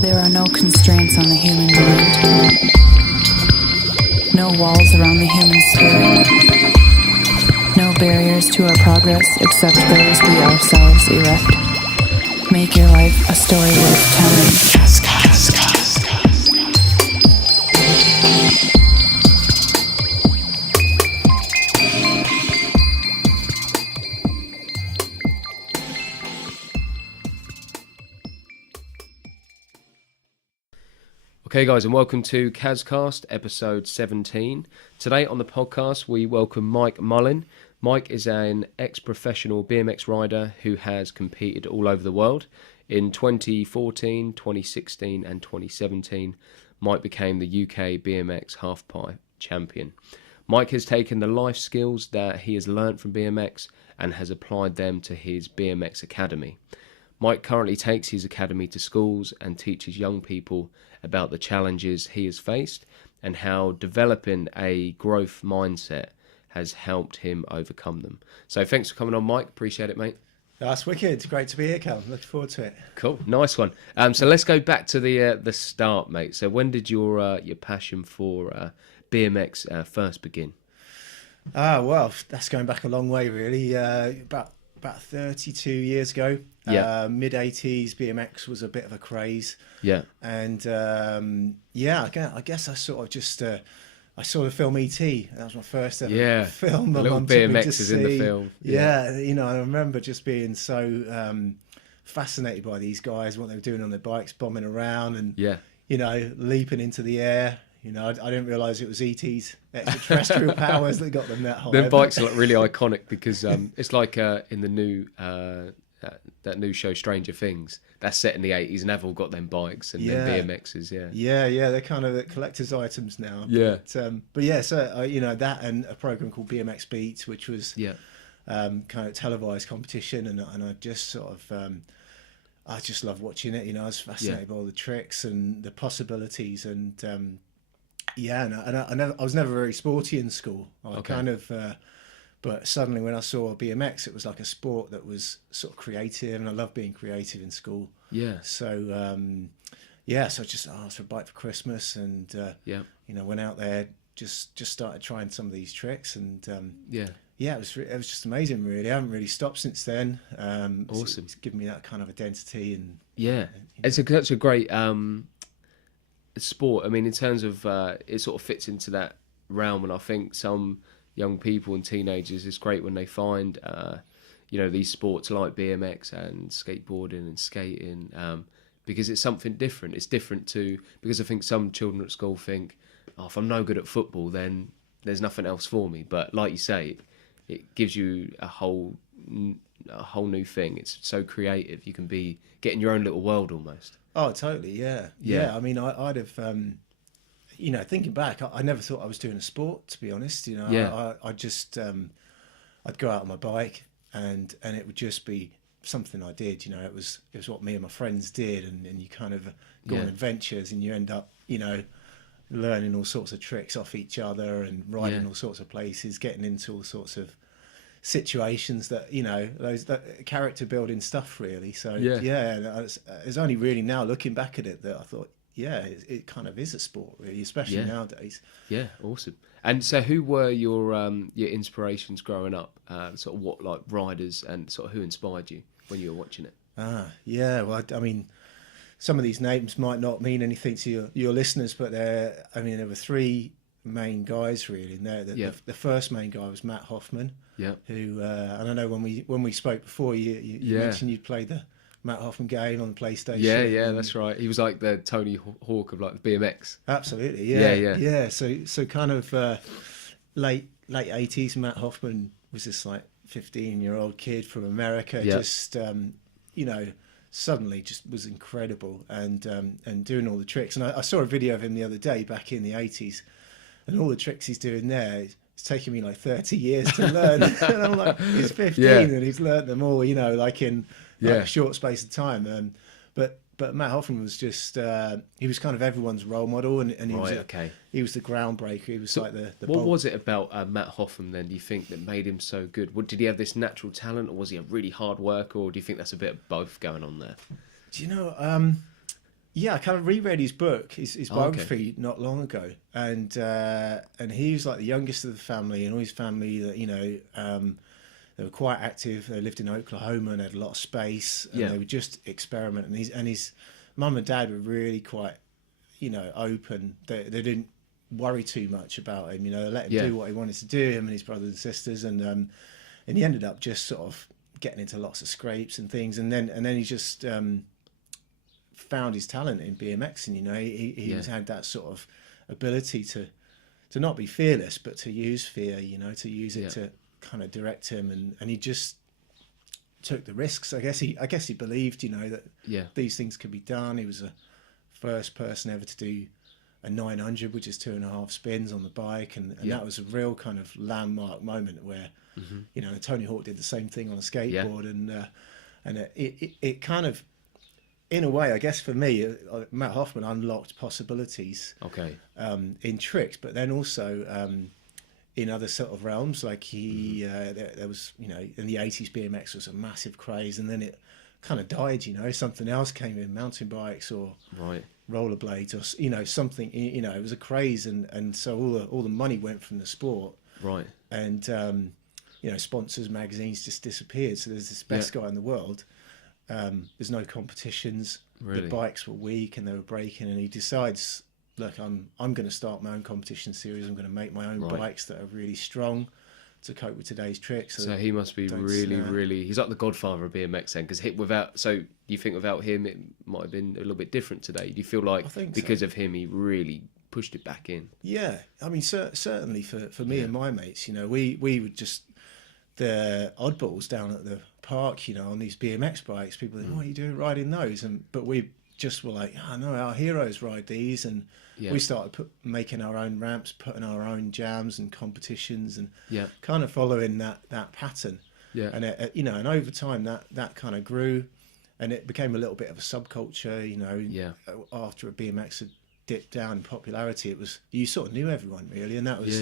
There are no constraints on the human mind, no walls around the human spirit, no barriers to our progress except those we ourselves erect. Make your life a story worth telling. Okay guys, and welcome to Kazcast episode 17. Today on the podcast we welcome Mike Mullen. Mike is an ex-professional BMX rider who has competed all over the world. In 2014, 2016 and 2017, Mike became the UK BMX Halfpipe champion. Mike has taken the life skills that he has learnt from BMX and has applied them to his BMX Academy. Mike currently takes his academy to schools and teaches young people about the challenges he has faced and how developing a growth mindset has helped him overcome them. So thanks for coming on, Mike. Appreciate it, mate. That's wicked. It's great to be here, Cal. Looking forward to it. Cool. Nice one. So let's go back to the start, mate. So when did your passion for BMX first begin? Well, that's going back a long way, really. About 32 years ago. Yeah. Mid-80s, BMX was a bit of a craze. Yeah. And I guess I sort of just I saw the film E.T. That was my first ever film. A little BMX is in the film. Yeah, I remember just being so fascinated by these guys, what they were doing on their bikes, bombing around and leaping into the air. I didn't realise it was E.T.'s extraterrestrial powers that got them that high. Their bikes are like really iconic because it's like in the new that new show Stranger Things. That's set in the 80s and they've all got them bikes and then BMXs. Yeah, they're kind of the collector's items now. Yeah, but yeah, so that and a program called BMX Beats, which was kind of televised competition, and I just sort of I just love watching it. I was fascinated by all the tricks and the possibilities, and I was never very sporty in school. But suddenly when I saw BMX, it was like a sport that was sort of creative, and I love being creative in school. Yeah. So so I just asked for a bike for Christmas, and went out there, just started trying some of these tricks, and it was just amazing, really. I haven't really stopped since then. Awesome. It's given me that kind of identity, and it's such a great sport. I mean, in terms of it sort of fits into that realm, and I think some young people and teenagers, it's great when they find these sports like BMX and skateboarding and skating, because it's something different. It's different because I think some children at school think, if I'm no good at football, then there's nothing else for me. But like you say, it gives you a whole new thing. It's so creative. You can be getting your own little world almost. Oh, totally. Yeah. I mean, I'd have, thinking back, I never thought I was doing a sport, to be honest. I just, I'd go out on my bike and it would just be something I did. It was what me and my friends did, and you kind of go on adventures, and you end up, learning all sorts of tricks off each other and riding all sorts of places, getting into all sorts of situations that that character building stuff, really. So it's only really now looking back at it that I thought it kind of is a sport, really, especially nowadays. Awesome. And so who were your inspirations growing up, sort of what like riders, and sort of who inspired you when you were watching it? Well, I mean, some of these names might not mean anything to your listeners, but there were three main guys, really. And the first main guy was Matt Hoffman, who I don't know, when we spoke before, you mentioned you'd played the Matt Hoffman game on the PlayStation. Yeah, that's right. He was like the Tony Hawk of like the BMX. Absolutely, yeah. So kind of late 80s, Matt Hoffman was this like 15-year-old kid from America, just suddenly just was incredible, and doing all the tricks. And I saw a video of him the other day back in the 80s, and all the tricks he's doing there, it's taken me like 30 years to learn. And I'm like, he's 15 and he's learned them all, like in a short space of time. But Matt Hoffman was just, he was kind of everyone's role model, and he he was the groundbreaker. He was like the What was it about Matt Hoffman then, do you think, that made him so good? Did he have this natural talent, or was he a really hard worker, or do you think that's a bit of both going on there? Do you know, Yeah, I kind of reread his book, his biography, not long ago, and he was like the youngest of the family, and all his family that they were quite active. They lived in Oklahoma and had a lot of space, and they would just experiment. And his mum and dad were really quite, open. They didn't worry too much about him. They let him do what he wanted to do. Him and his brothers and sisters, and he ended up just sort of getting into lots of scrapes and things. And then he just found his talent in BMX, and he had that sort of ability to not be fearless, but to use fear. To use it to kind of direct him, and he just took the risks. I guess he believed that these things could be done. He was the first person ever to do a 900, which is 2.5 spins on the bike, and that was a real kind of landmark moment where Tony Hawk did the same thing on a skateboard, and it kind of, in a way, I guess for me, Matt Hoffman unlocked possibilities in tricks, but then also in other sort of realms. Like there was, in the 80s, BMX was a massive craze, and then it kind of died. Something else came in, mountain bikes or rollerblades or something. It was a craze, and so all the money went from the sport. And sponsors, magazines just disappeared. So there's this best guy in the world. There's no competitions. Really? The bikes were weak and they were breaking, and he decides, look, I'm going to start my own competition series. I'm going to make my own bikes that are really strong to cope with today's tricks. So he must be really. He's like the godfather of BMX then, because so you think without him it might have been a little bit different today? Do you feel like because of him he really pushed it back in? Yeah, I mean certainly for me and my mates, we would just, the oddballs down at the park, on these BMX bikes. People think, what are you doing riding those? But we just were like, no, our heroes ride these, and we started making our own ramps, putting our own jams and competitions, and kind of following that pattern. And and over time that kind of grew, and it became a little bit of a subculture. After a BMX had dipped down in popularity, it was, you sort of knew everyone really, and that was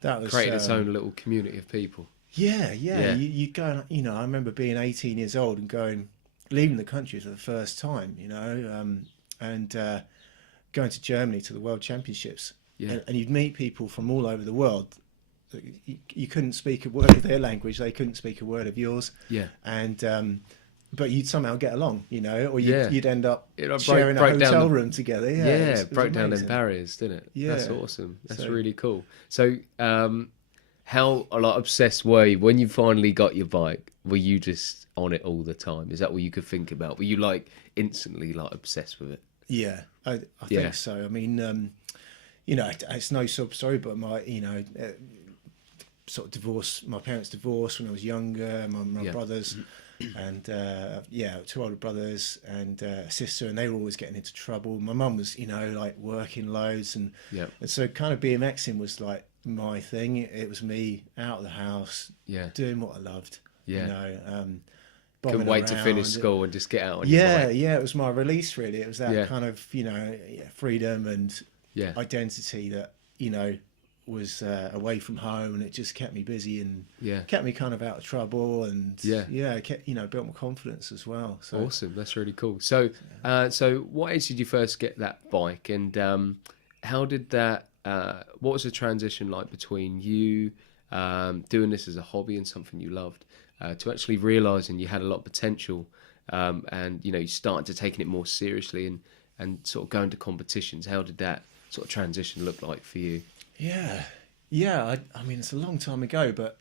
that was created its own little community of people. You go, I remember being 18 years old and leaving the country for the first time, and going to Germany to the World Championships. And you'd meet people from all over the world. You couldn't speak a word of their language. They couldn't speak a word of yours. And but you'd somehow get along, or you'd end up sharing a hotel room together. It broke down them barriers, didn't it? That's awesome. That's really cool. So how obsessed were you when you finally got your bike? Were you just on it all the time? Is that what you could think about? Were you instantly obsessed with it? Yeah, I think so. I mean, it's no sub story, but my sort of divorce. My parents divorced when I was younger. My brothers, and 2 older brothers and a sister, and they were always getting into trouble. My mum was working loads, and so kind of BMXing was my thing. It was me out of the house, doing what I loved. Couldn't wait to finish school and just get out on your bike. It was my release really. It was that kind of freedom and identity that was away from home, and it just kept me busy and kept me kind of out of trouble, and built my confidence as well. So awesome, that's really cool. So so what age did you first get that bike, and how did that what was the transition like between you doing this as a hobby and something you loved to actually realizing you had a lot of potential, and you started to taking it more seriously and sort of going to competitions? How did that sort of transition look like for you? I mean, it's a long time ago, but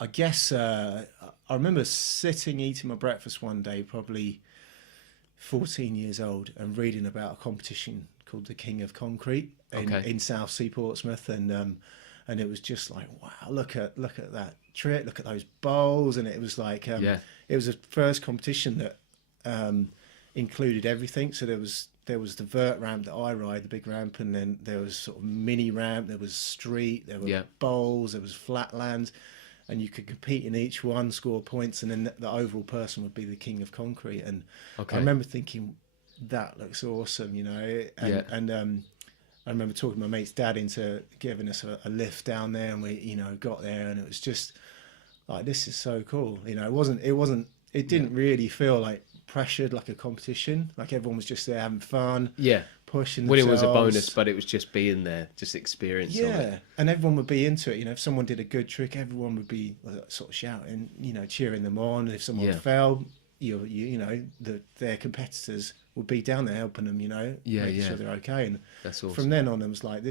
I guess I remember eating my breakfast one day, probably 14 years old, and reading about a competition called the King of Concrete in South Sea, Portsmouth, and it was just like, wow, look at that trick, look at those bowls, and it was like it was the first competition that included everything. So there was the vert ramp that I ride, the big ramp, and then there was sort of mini ramp, there was street, there were bowls, there was Flatland, and you could compete in each one, score points, and then the overall person would be the King of Concrete. And I remember thinking, that looks awesome, and I remember talking my mate's dad into giving us a lift down there, and we got there, and it was just like, this is so cool. It didn't really feel like pressured like a competition. Like everyone was just there having fun. Yeah. Pushing Winning was themselves. a bonus, but it was just being there, just experience of it. And everyone would be into it. You know, if someone did a good trick, everyone would be sort of shouting, you know, cheering them on. If someone fell, you know, their competitors would be down there helping them, you know, making sure they're okay. And that's awesome. From then on, I was like,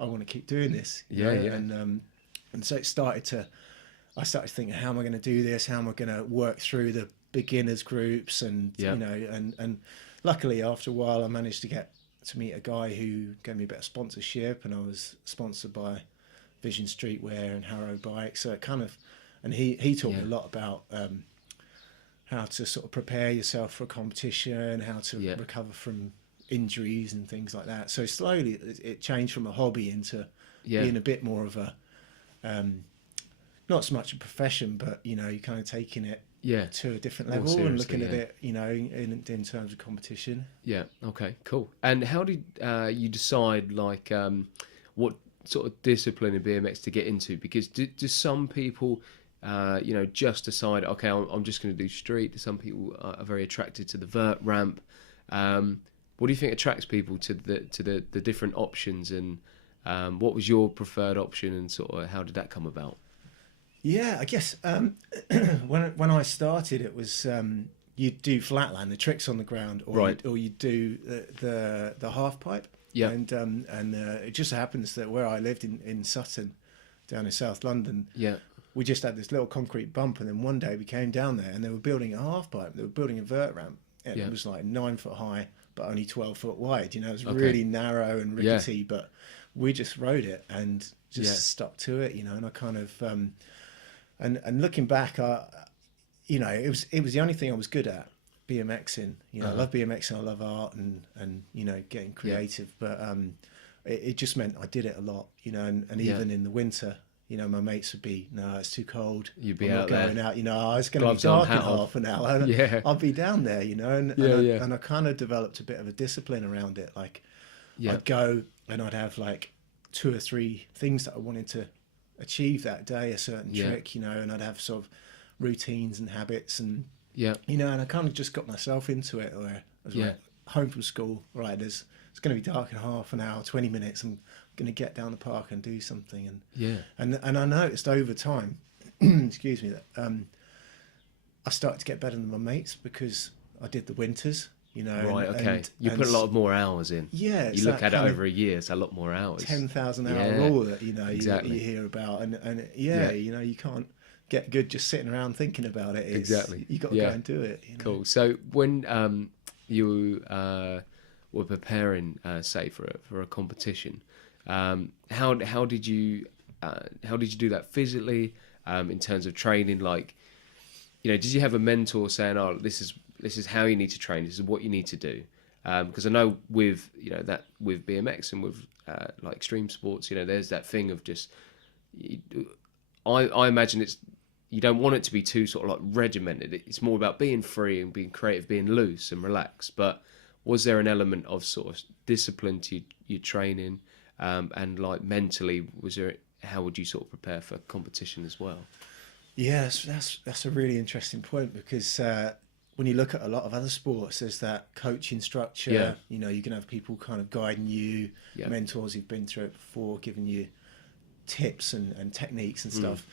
I want to keep doing this. You know? And so it I started thinking, how am I going to do this? How am I going to work through the beginners groups? And, you know, and luckily after a while, I managed to meet a guy who gave me a bit of sponsorship, and I was sponsored by Vision Streetwear and Harrow Bikes. So it kind of, and he taught me a lot about how to sort of prepare yourself for a competition, how to recover from injuries and things like that. So slowly it changed from a hobby into being a bit more of a, not so much a profession, but, you know, you're kind of taking it to a different level and looking at it, you know, in terms of competition. Yeah. Okay, cool. And how did you decide, like, what sort of discipline in BMX to get into? Because do some people, you know, just decide, okay, I'm just going to do street? Some people are very attracted to the vert ramp. What do you think attracts people to the different options, and what was your preferred option, and sort of how did that come about? Yeah, I guess when I started, it was you'd do flatland, the tricks on the ground, or you'd do the halfpipe. Yeah, and it just happens that where I lived in Sutton, down in South London, we just had this little concrete bump, and then one day we came down there and they were building a halfpipe. They were building a vert ramp, and it was like 9 foot high, but only 12 foot wide. You know, it was really narrow and rickety, but we just rode it and just stuck to it. You know, and I kind of and looking back, you know, it was the only thing I was good at, BMXing. You know, I love BMXing, I love art and you know, getting creative. But it just meant I did it a lot. You know, and even in the winter, you know, my mates would be, no, it's too cold. You'd be I'm out not going there. out. You know, it's going to be dark in half an hour. And I'd be down there. You know, and I kind of developed a bit of a discipline around it. Like, I'd go and I'd have like 2 or 3 things that I wanted to achieve that day, a certain trick, you know, and I'd have sort of routines and habits, and you know, and I kind of just got myself into it. Where I was like, home from school, right, it's going to be dark in half an hour, 20 minutes, I'm going to get down the park and do something. And and I noticed over time excuse me, that I started to get better than my mates because I did the winters. You know, right, okay. You put a lot of more hours in. Yeah. You look at it over a year, it's a lot more hours. 10,000 hour rule that, you know, you hear about. And you know, you can't get good just sitting around thinking about it. You got to go and do it. You know? Cool. So when you were preparing, say, for a competition, how did you do that physically, in terms of training? Like, you know, did you have a mentor saying, oh, this is how you need to train, this is what you need to do? Because I know with, you know, that with BMX and with like extreme sports, you know, there's that thing of just, I imagine you don't want it to be too sort of like regimented. It's more about being free and being creative, being loose and relaxed. But was there an element of sort of discipline to your training, and like mentally, how would you sort of prepare for competition as well? Yes, that's a really interesting point, because when you look at a lot of other sports, there's that coaching structure. Yeah. You know, you can have people kind of guiding you, mentors who've been through it before, giving you tips and techniques and stuff.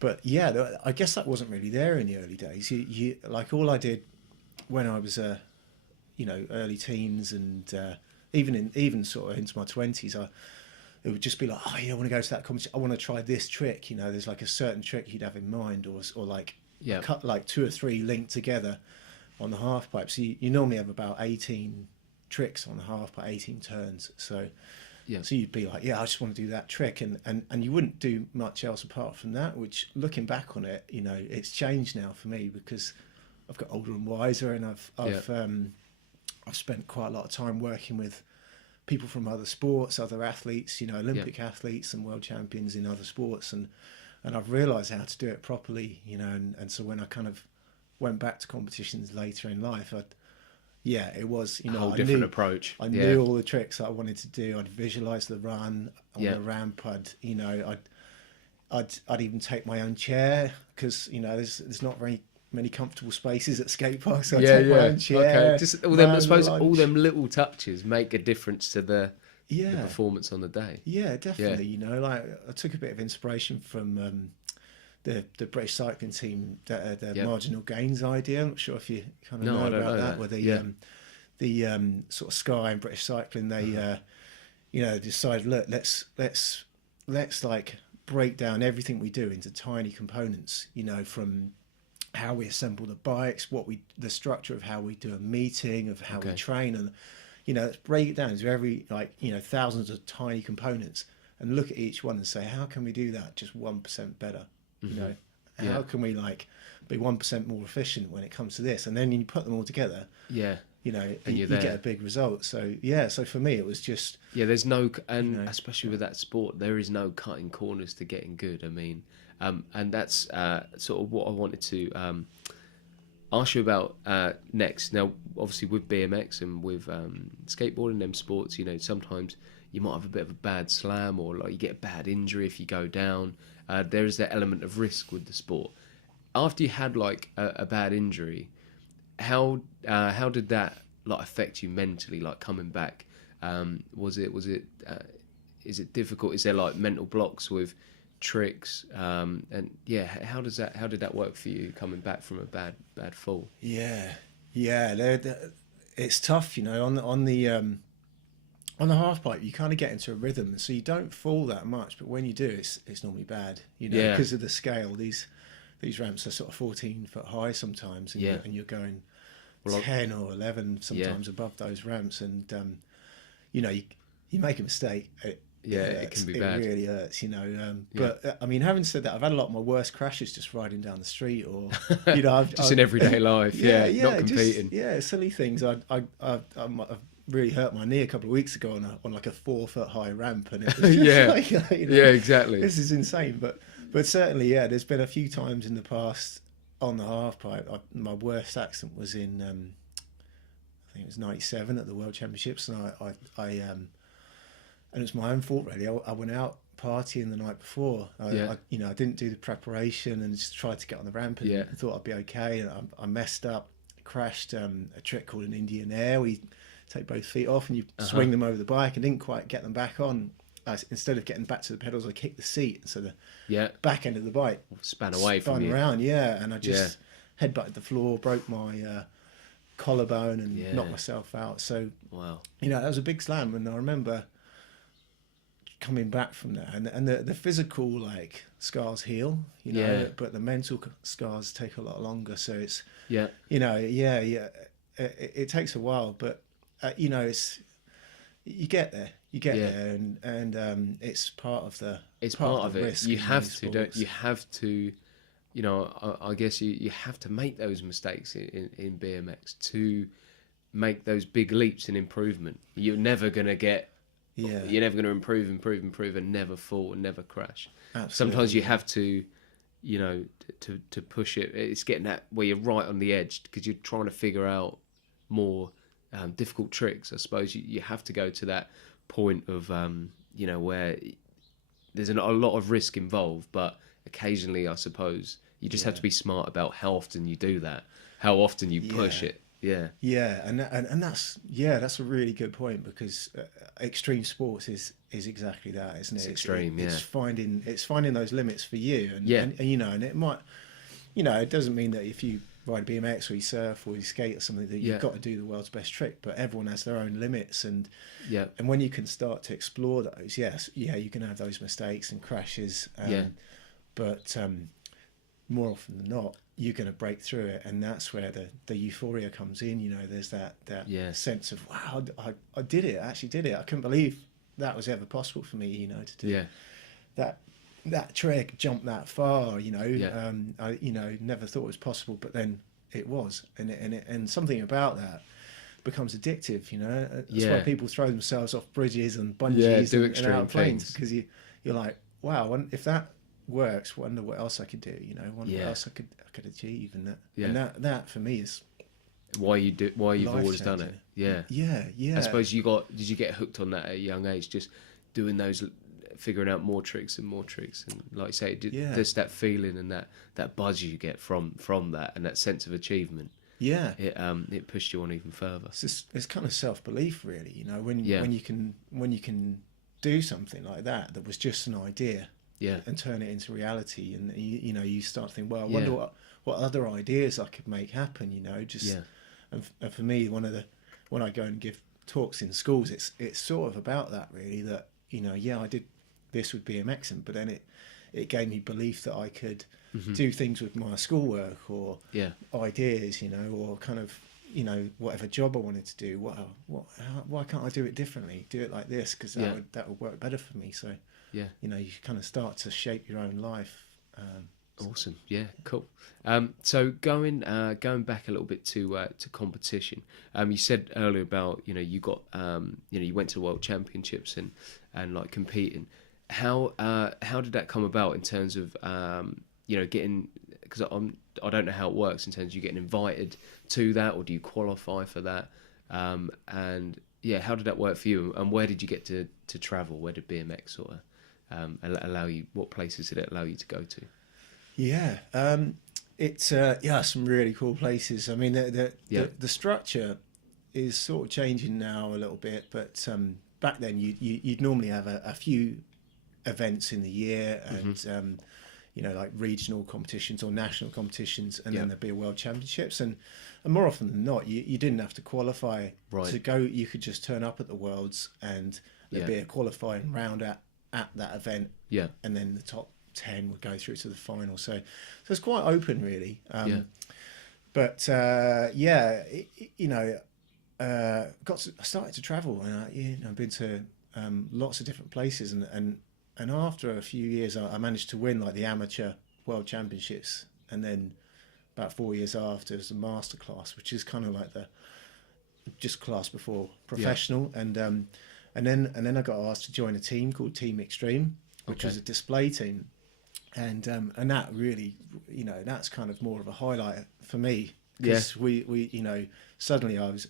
But yeah, I guess that wasn't really there in the early days. You like, all I did when I was you know, early teens and even sort of into my 20s, it would just be like, oh yeah, I want to go to that competition, I want to try this trick. You know, there's like a certain trick you'd have in mind, or like cut like 2 or 3 linked together on the half pipe. So you normally have about 18 tricks on the half pipe, 18 turns. So so you'd be like, yeah, I just want to do that trick, and you wouldn't do much else apart from that. Which, looking back on it, you know, it's changed now for me because I've got older and wiser, and I've spent quite a lot of time working with people from other sports, other athletes, you know, Olympic athletes and world champions in other sports, and I've realised how to do it properly, you know, and so when I kind of went back to competitions later in life, it was, you know, a whole different approach. I knew all the tricks that I wanted to do. I'd visualise the run on the ramp. I'd even take my own chair, because, you know, there's not very many comfortable spaces at skate parks. I Yeah, take my own chair. Okay. Just all them, I suppose, lunch. all them little touches make a difference to the Yeah. performance on the day. Yeah, definitely. You know, like I took a bit of inspiration from the British cycling team, the marginal gains idea. I'm not sure if you kind of know about that. Where the sort of Sky and British cycling, they decided, look, let's like break down everything we do into tiny components. You know, from how we assemble the bikes, the structure of how we do a meeting, of how we train, and let's break it down into every thousands of tiny components and look at each one and say, how can we do that just 1% better? How can we be 1% more efficient when it comes to this? And then you put them all together. Yeah. You get a big result. So so for me it was just there's no, and especially with that sport, there is no cutting corners to getting good. I mean, and that's sort of what I wanted to ask you about next. Now, obviously with BMX and with skateboarding, them sports, sometimes you might have a bit of a bad slam, or you get a bad injury if you go down. There is that element of risk with the sport. After you had a bad injury, how did that affect you mentally, coming back? Is it difficult? Is there mental blocks with tricks? And how did that work for you coming back from a bad fall? It's tough, on the half pipe you kind of get into a rhythm, so you don't fall that much, but when you do, it's normally bad, because of the scale. These ramps are sort of 14 foot high sometimes, and you're going 10 or 11 sometimes above those ramps, and you make a mistake, it can be bad. It really hurts, But I mean, having said that, I've had a lot of my worst crashes just riding down the street, or just in everyday life. Not competing. Silly things. I've really hurt my knee a couple of weeks ago on a 4 foot high ramp, and it was just exactly. This is insane, but certainly there's been a few times in the past on the half pipe. My worst accident was in I think it was '97 at the World Championships, and I and it's my own fault really. I went out partying the night before. I didn't do the preparation and just tried to get on the ramp and thought I'd be okay, and I messed up, crashed a trick called an Indian air. We take both feet off and you swing them over the bike, and didn't quite get them back on. Instead of getting back to the pedals, I kicked the seat, so the back end of the bike spun away from you. Around, and I just headbutted the floor, broke my collarbone, and knocked myself out. So that was a big slam, and I remember coming back from that, and the physical scars heal, but the mental scars take a lot longer. So it's it takes a while, but it's you get there, and it's part of the risk. You have to, I guess you have to make those mistakes in BMX to make those big leaps in improvement. You're never going to get you're never going to improve and never fall and never crash. Absolutely. Sometimes you have to to push it. It's getting that where you're right on the edge, because you're trying to figure out more difficult tricks. I suppose you have to go to that point of where there's a lot of risk involved, but occasionally I suppose you just have to be smart about how often you do that, how often you push it. And that's a really good point, because extreme sports is exactly that, isn't it? It's extreme. It's finding those limits for you, and and it might, it doesn't mean that if you ride BMX or you surf or you skate or something that you've got to do the world's best trick, but everyone has their own limits, and when you can start to explore those, you can have those mistakes and crashes, but more often than not you're going to break through it, and that's where the euphoria comes in. There's that sense of, wow, I did it, I actually did it, I couldn't believe that was ever possible for me, to do that trick, jump that far, I never thought it was possible, but then it was, and something about that becomes addictive. That's why people throw themselves off bridges and bungees and out of planes, because you're like, wow, if that works, wonder what else I could do, wonder what else I could achieve, and that for me is why you've always done it. I suppose did you get hooked on that at a young age, just doing those figuring out more tricks and more tricks, and like you say, Yeah. there's that feeling and that buzz you get from that, and that sense of achievement. Yeah, It pushed you on even further. it's kind of self-belief, really. You know, when you can do something like that was just an idea, and turn it into reality, and you start thinking, well, I wonder what other ideas I could make happen. You know, and for me, when I go and give talks in schools, it's sort of about that, really. That I did this with BMXing, but then it gave me belief that I could do things with my schoolwork or ideas, or kind of, whatever job I wanted to do. Why can't I do it differently? Do it like this, because that would work better for me. So you kind of start to shape your own life. Awesome, yeah, cool. So going back a little bit to competition. You said earlier about you got you went to the World Championships and like competing. How did that come about in terms of getting, because I don't know how it works in terms of you getting invited to that, or do you qualify for that? And how did that work for you? And where did you get to travel? Where did BMX sort of allow you? What places did it allow you to go to? Yeah, it's some really cool places. I mean, the structure is sort of changing now a little bit, but back then you'd normally have a few events in the year, and like regional competitions or national competitions, and then there'd be a World Championships, and more often than not, you didn't have to qualify to go. You could just turn up at the Worlds, and there'd be a qualifying round at that event, and then the top 10 would go through to the final. So it's quite open, really. But I started to travel, and I've been to lots of different places, and after a few years, I managed to win like the amateur World Championships, and then about 4 years after, it was the master class, which is kind of like the just class before professional, and then I got asked to join a team called Team Extreme, which was a display team. And that really, that's kind of more of a highlight for me, because we suddenly I was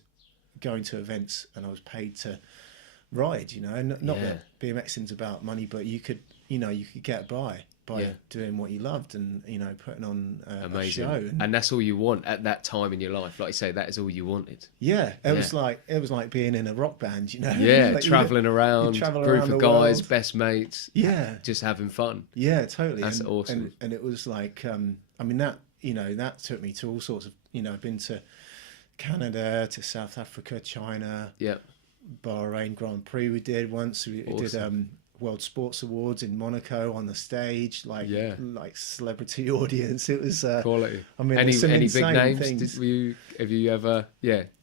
going to events and I was paid to ride, and not that BMXing's about money, but you could get by doing what you loved, and putting on a show, and that's all you want at that time in your life. Like you say, that is all you wanted. It was like being in a rock band, like traveling around, group of guys, world. Best mates, just having fun. Totally. That's awesome. And it was like that took me to all sorts of, I've been to Canada, to South Africa, China, Bahrain Grand Prix we did once. We did World Sports Awards in Monaco on the stage, like celebrity audience. It was quality. I mean, any big names? Things. Have you ever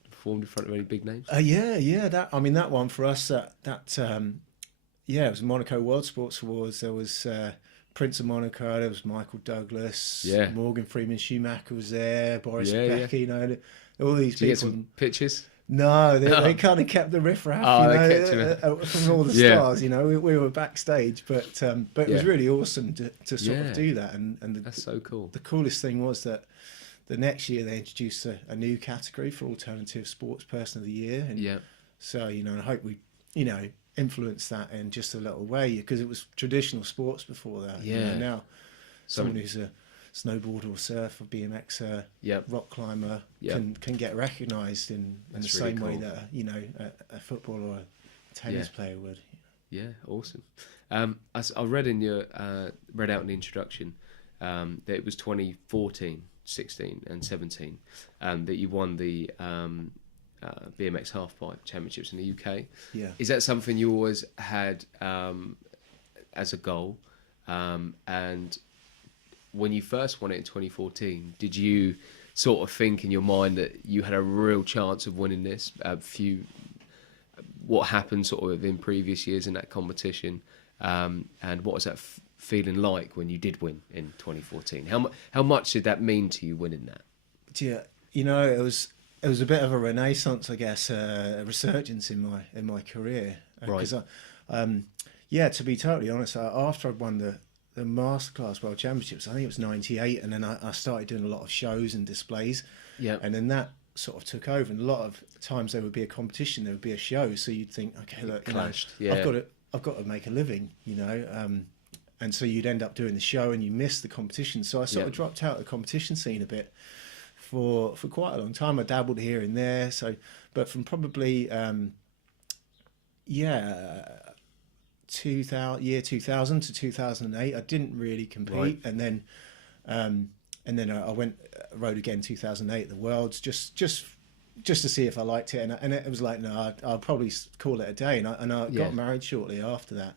performed in front of any big names? That one for us, it was Monaco World Sports Awards. There was Prince of Monaco. There was Michael Douglas. Morgan Freeman Schumacher was there. Boris Becker. All these people. Did you get some pictures? No, they kind of kept the riffraff, from all the stars. We were backstage, but it was really awesome to sort of do that. And that's so cool. The coolest thing was that the next year they introduced a new category for Alternative Sports Person of the Year. And so, I hope we, influenced that in just a little way, because it was traditional sports before that. Now someone who's a snowboarder or surfer, BMXer, rock climber can get recognised in the same way that a footballer or a tennis player would. Yeah, awesome. As I read in your read out in the introduction that it was 2014, 16, and 17 that you won the BMX Halfpipe Championships in the UK. Yeah, is that something you always had as a goal? And when you first won it in 2014, did you sort of think in your mind that you had a real chance of winning this? What happened sort of in previous years in that competition, and what was that feeling like when you did win in 2014? How much did that mean to you winning that? Yeah, it was a bit of a renaissance, I guess, a resurgence in my career. Right. To be totally honest, after I'd won the Masterclass World Championships, I think it was 98, and then I started doing a lot of shows and displays, and then that sort of took over, and a lot of times there would be a competition, there would be a show, so you'd think, okay, look, clashed. I've I've got to make a living, you know. And so you'd end up doing the show and you miss the competition. So I sort of dropped out of the competition scene a bit for quite a long time. I dabbled here and there. So, but from probably, 2000 to 2008, I didn't really compete. Right. And then I rode again 2008 at the Worlds, just to see if I liked it. And it was like, no, I'll probably call it a day. And I got married shortly after that.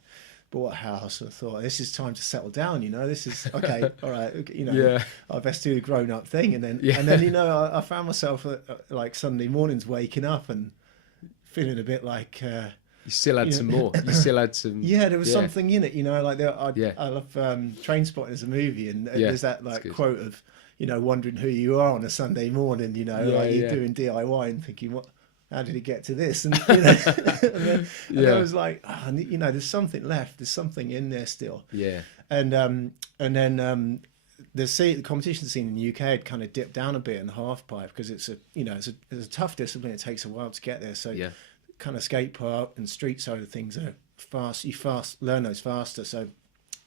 Bought a house and thought, this is time to settle down, you know, this is okay. All right. You know, I best do the grown up thing. And then, you know, I found myself like Sunday mornings waking up and feeling a bit like, you still had some more. You still had some. Yeah, there was something in it, you know, like I love Trainspotting as a movie. And there's that like quote of, you know, wondering who you are on a Sunday morning, you know, like you're doing DIY and thinking, how did it get to this? And, you know, and I was like, you know, there's something left. There's something in there still. Yeah. And then the competition scene in the UK had kind of dipped down a bit in the halfpipe because it's a tough discipline. It takes a while to get there. So kind of skate park and street side of things are fast. You learn those faster. So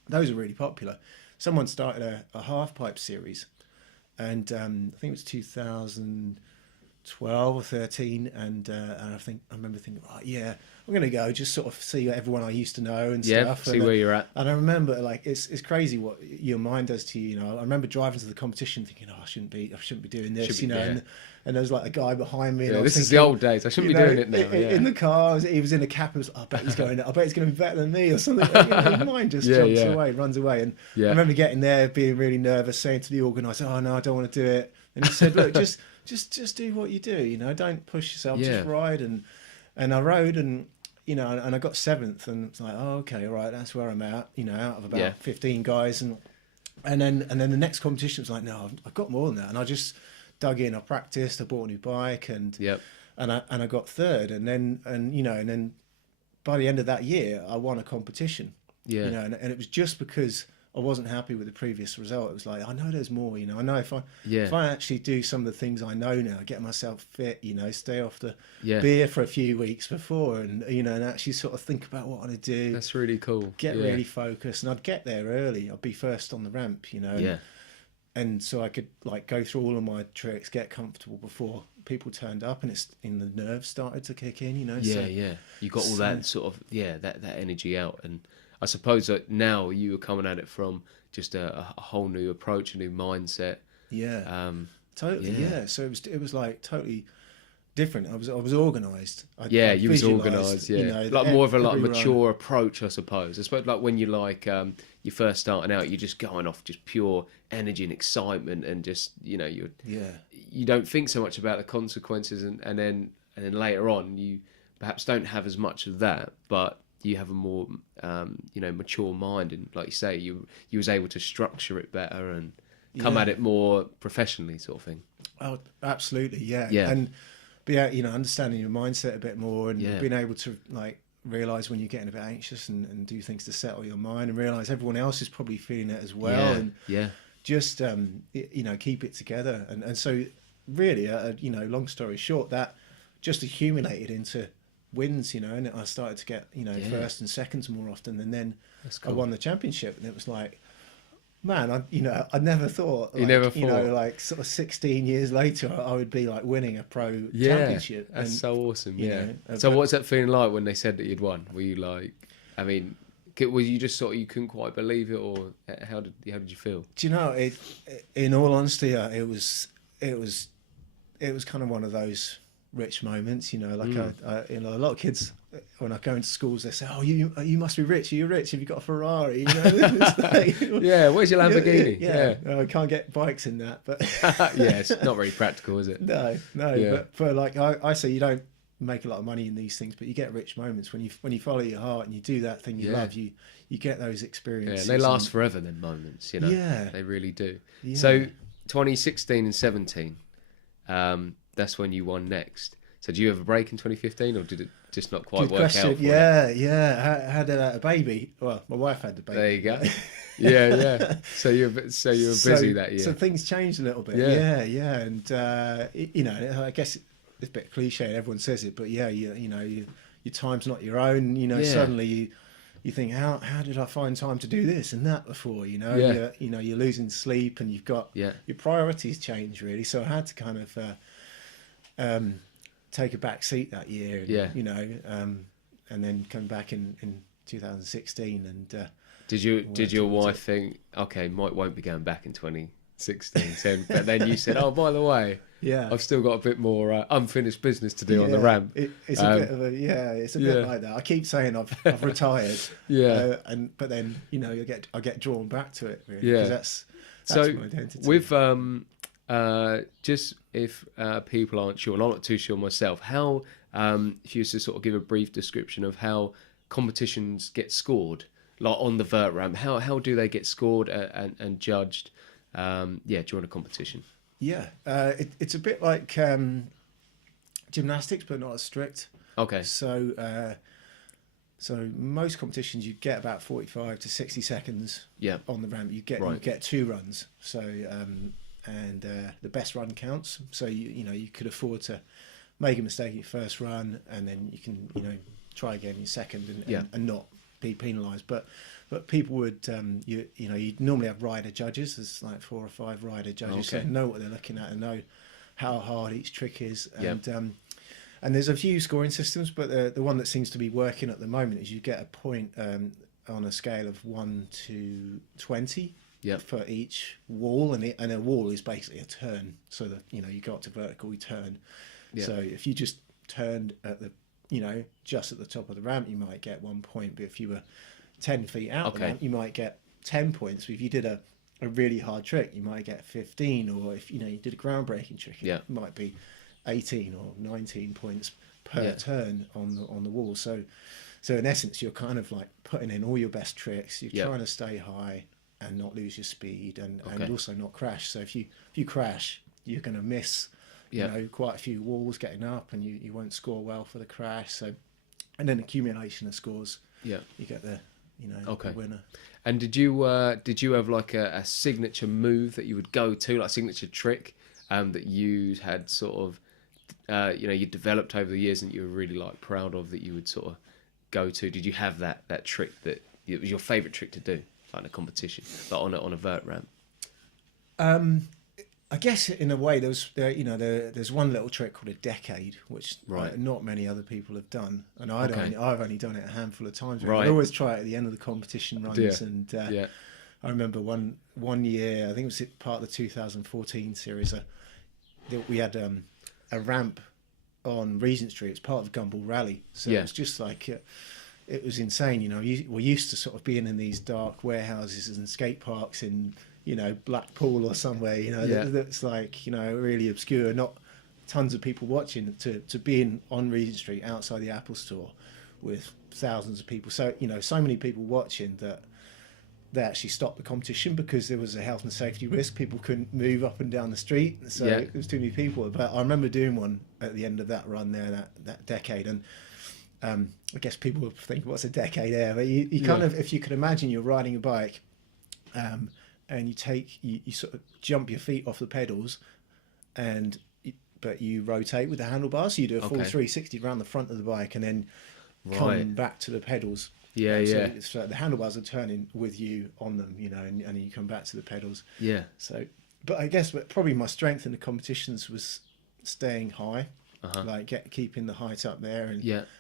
those are really popular. Someone started a halfpipe series, and I think it was 2012 or 13, and I remember thinking, right, yeah, I'm gonna go just sort of see everyone I used to know and stuff. See where you're at. And I remember, like, it's crazy what your mind does to you. You know, I remember driving to the competition thinking, I shouldn't be doing this. And there was like a guy behind me. And this is the old days. I shouldn't be doing it now. In the car, he was in a cap. I bet he's going to be better than me or something. You know, your mind just jumps away, runs away. And I remember getting there, being really nervous, saying to the organizer, "Oh no, I don't want to do it." And he said, "Look, just do what you do. You know, don't push yourself. Just ride." And I rode, and you know, and I got 7th, and it's like, oh, okay, all right, that's where I'm at. You know, out of about 15 guys, and then the next competition was like, no, I've got more than that, and I just dug in. I practiced. I bought a new bike, and I got 3rd, and then by the end of that year, I won a competition. Yeah, you know, and it was just because I wasn't happy with the previous result. It was like, I know there's more, you know. I know if I actually do some of the things I know now, get myself fit, you know, stay off the beer for a few weeks before, and you know, and actually sort of think about what I want to do. That's really cool. Get really focused, and I'd get there early. I'd be first on the ramp, you know. And so I could like go through all of my tricks, get comfortable before people turned up, and the nerves started to kick in, you know. You got all that sort of that energy out. And I suppose that now you were coming at it from just a whole new approach, a new mindset. Totally. So it was like totally different. I was organised. You was organised. Yeah, you know, like more of a like mature approach, I suppose. I suppose like when you like you're first starting out, you're just going off just pure energy and excitement, and just you know you don't think so much about the consequences, and then later on you perhaps don't have as much of that, but you have a more mature mind, and like you say, you was able to structure it better and come at it more professionally, sort of thing. Oh, absolutely, yeah. And you know, understanding your mindset a bit more, and being able to like realize when you're getting a bit anxious, and do things to settle your mind, and realize everyone else is probably feeling it as well, and just you know, keep it together. And so really, you know, long story short, that just accumulated into wins, you know, and I started to get, you know, first and seconds more often, and then I won the championship, and it was like, man, I never thought, like, you know, like sort of 16 years later, I would be like winning a pro championship. That's so awesome. So what's that feeling like when they said that you'd won? Were you like, I mean, were you just sort of, you couldn't quite believe it, or how did you feel? Do you know, in all honesty, it was kind of one of those rich moments, you know, like you know, a lot of kids when I go into schools, they say, "Oh, you must be rich. Are you rich? Have you got a Ferrari?" You know, like, where's your Lamborghini? I can't get bikes in that, but it's not very practical, is it? No. But like I say, you don't make a lot of money in these things, but you get rich moments when you follow your heart and you do that thing you love. You get those experiences. Yeah, they last forever. Them moments, you know. Yeah, they really do. Yeah. So 2016 and 17. That's when you won next. So, do you have a break in 2015, or did it just not quite work out? For you? I had a baby. Well, my wife had the baby. There you go. Yeah. So you were busy that year. So things changed a little bit. Yeah. And you know, I guess it's a bit cliche. Everyone says it, but you know, your time's not your own. You know, suddenly you think, how did I find time to do this and that before? You're losing sleep, and you've got your priorities change really. So I had to kind of take a back seat that year. And then come back in 2016 and. Did your wife think, okay, Mike won't be going back in 2016, but then you said, oh, by the way, I've still got a bit more unfinished business to do on the ramp. It's a bit of it's a bit like that. I keep saying I've retired, but then I get drawn back to it really, because that's so my identity. With just if people aren't sure, and I'm not too sure myself, how if you used to sort of give a brief description of how competitions get scored. Like on the vert ramp, how do they get scored and judged? During a competition. It's a bit like gymnastics, but not as strict. Okay. So most competitions you get about 45 to 60 seconds. On the ramp, you get 2 runs. So and the best run counts. So you could afford to make a mistake in your first run, and then you can try again in your second and not be penalised, but people would you'd normally have rider judges. There's like 4 or 5 rider judges, so they know what they're looking at and know how hard each trick is. And there's a few scoring systems, but the one that seems to be working at the moment is you get a point on a scale of 1 to 20 for each wall, and a wall is basically a turn. So that you go up to vertical, you turn. So if you just turned at the just at the top of the ramp, you might get 1 point. But if you were 10 feet out of the ramp, you might get 10 points. But if you did a really hard trick, you might get 15. Or if you did a groundbreaking trick, it might be 18 or 19 points per turn on the wall. So in essence, you're kind of like putting in all your best tricks. You're trying to stay high and not lose your speed, and also not crash. So if you crash, you're going to miss. Quite a few walls getting up, and you won't score well for the crash. So, and then accumulation of scores. You get the the winner. And did you have like a signature move that you would go to, like a signature trick that you had sort of you developed over the years and you were really like proud of, that you would sort of go to? Did you have that trick that it was your favourite trick to do, like in a competition, like on a vert ramp? I guess in a way there's one little trick called a decade, which not many other people have done, and I've only done it a handful of times. I always try it at the end of the competition runs, and I remember one year, I think it was part of the 2014 series, we had a ramp on Regent Street. It's part of Gumball Rally, so it was just like it was insane. We're used to sort of being in these dark warehouses and skate parks in Blackpool or somewhere, that's like, really obscure, not tons of people watching, to being on Regent Street outside the Apple store with thousands of people. So, so many people watching that they actually stopped the competition because there was a health and safety risk. People couldn't move up and down the street. So there was too many people. But I remember doing one at the end of that run there, that decade. And I guess people would think, what's a decade there? But you kind of, if you could imagine you're riding a bike, and you sort of jump your feet off the pedals, but you rotate with the handlebars. So you do a full 360 around the front of the bike, and then come back to the pedals. So the handlebars are turning with you on them, and you come back to the pedals. So, but I guess probably my strength in the competitions was staying high, like keeping the height up there,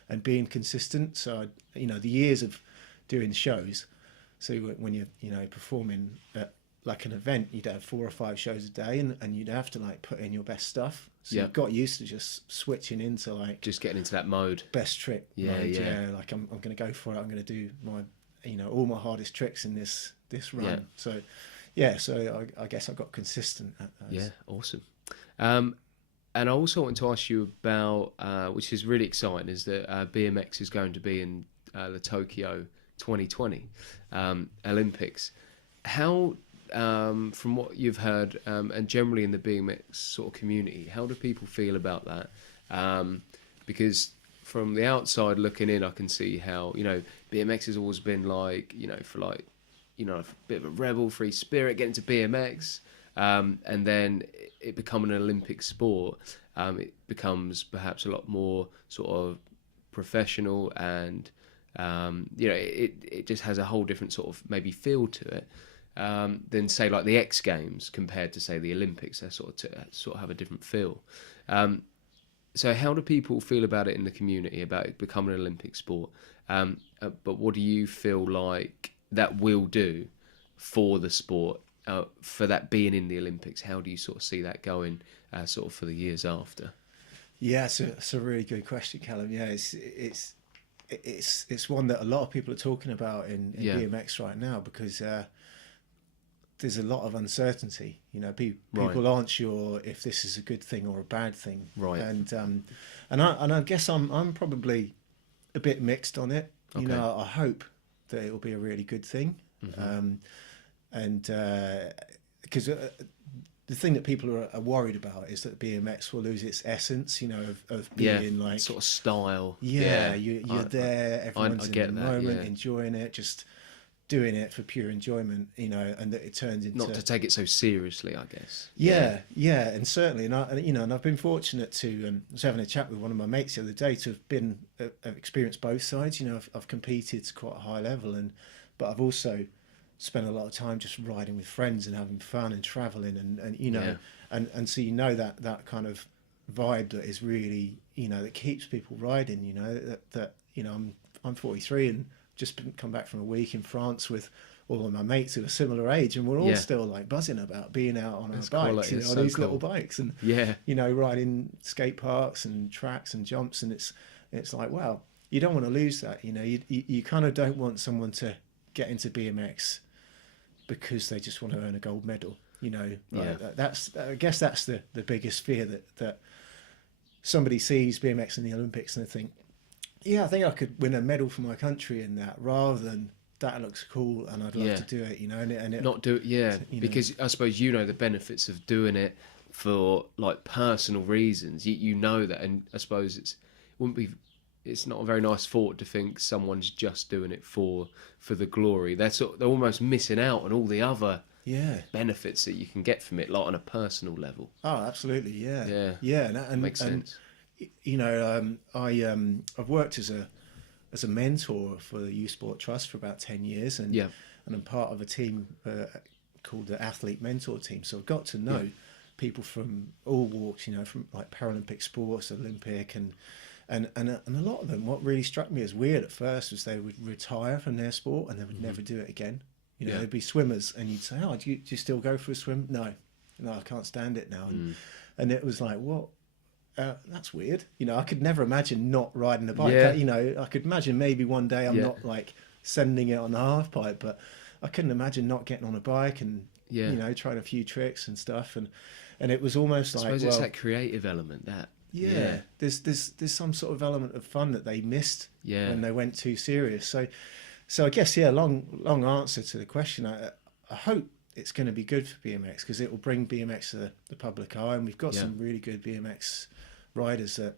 and being consistent. So the years of doing shows. So when you're performing at like an event, you'd have 4 or 5 shows a day, and you'd have to like put in your best stuff. So you got used to just switching into like just getting into that mode, best trick mode. Like I'm going to go for it. I'm going to do my all my hardest tricks in this run. So I guess I got consistent at those. Awesome. And I also want to ask you about which is really exciting, is that BMX is going to be in the Tokyo 2020 Olympics. How from what you've heard, and generally in the BMX sort of community, how do people feel about that? Because from the outside looking in, I can see how, BMX has always been like, for like, a bit of a rebel, free spirit, getting to BMX, and then it becoming an Olympic sport, it becomes perhaps a lot more sort of professional and It just has a whole different sort of maybe feel to it than say like the X Games compared to say the Olympics. They sort of have a different feel. So how do people feel about it in the community, about it becoming an Olympic sport? But what do you feel like that will do for the sport, for that being in the Olympics? How do you sort of see that going sort of for the years after? Yeah, it's a really good question, Callum. Yeah, it's one that a lot of people are talking about in BMX right now, because there's a lot of uncertainty. People aren't sure if this is a good thing or a bad thing. Right. And I guess I'm probably a bit mixed on it. Okay. I hope that it will be a really good thing. Mm-hmm. Because the thing that people are worried about is that BMX will lose its essence, of being like sort of style. Yeah, you're there, everyone's in the moment, yeah. enjoying it, just doing it for pure enjoyment, and that it turns into not to take it so seriously, I guess. Yeah, and certainly, and I've been fortunate to I was having a chat with one of my mates the other day to have experienced both sides. I've competed to quite a high level, but I've also spent a lot of time just riding with friends and having fun and traveling and so that kind of vibe that is really that keeps people riding. I'm 43 and just come back from a week in France with all of my mates who are similar age, and we're all still like buzzing about being out on our bikes, on these little bikes, and riding skate parks and tracks and jumps, and it's like, wow, you don't want to lose that. You kind of don't want someone to get into BMX because they just want to earn a gold medal. I guess that's the biggest fear, that somebody sees BMX in the Olympics and they think, yeah, I think I could win a medal for my country in that, rather than that looks cool and I'd love to do it, and it, not do it, because I suppose the benefits of doing it for like personal reasons. You know that, and I suppose it's not a very nice thought to think someone's just doing it for the glory. They're almost missing out on all the other benefits that you can get from it, like on a personal level. Oh, absolutely, yeah, and makes sense. I've worked as a mentor for the Youth Sport Trust for about 10 years, and I'm part of a team called the Athlete Mentor Team. So I've got to know people from all walks, from like Paralympic sports, Olympic, and a lot of them. What really struck me as weird at first was they would retire from their sport and they would never do it again. They'd be swimmers, and you'd say, "Oh, do you still go for a swim?" No, I can't stand it now. And it was like, what? That's weird. I could never imagine not riding a bike. I could imagine maybe one day I'm not like sending it on the halfpipe, but I couldn't imagine not getting on a bike and trying a few tricks and stuff. And it was almost like, I suppose it's that creative element that. There's some sort of element of fun that they missed when they went too serious. So I guess long answer to the question. I hope it's going to be good for BMX, because it will bring BMX to the public eye, and we've got some really good BMX riders that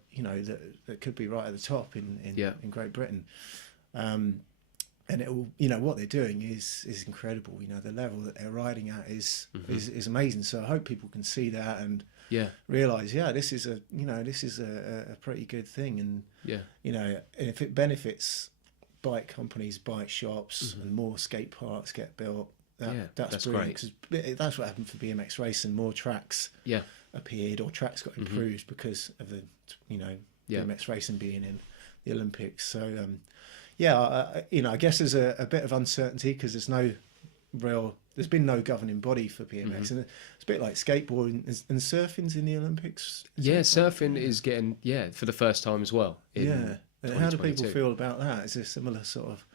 that could be right at the top in Great Britain, and it will, what they're doing is incredible. The level that they're riding at is amazing. So I hope people can see that and realise this is a pretty good thing, and and if it benefits bike companies, bike shops, and more skate parks get built. That's brilliant, because that's what happened for BMX racing. More tracks appeared, or tracks got improved because of the BMX racing being in the Olympics. So I guess there's a bit of uncertainty because there's been no governing body for BMX, and it's a bit like skateboarding and surfing's in the Olympics. Surfing is getting for the first time as well. And how do people feel about that? Is there a similar sort of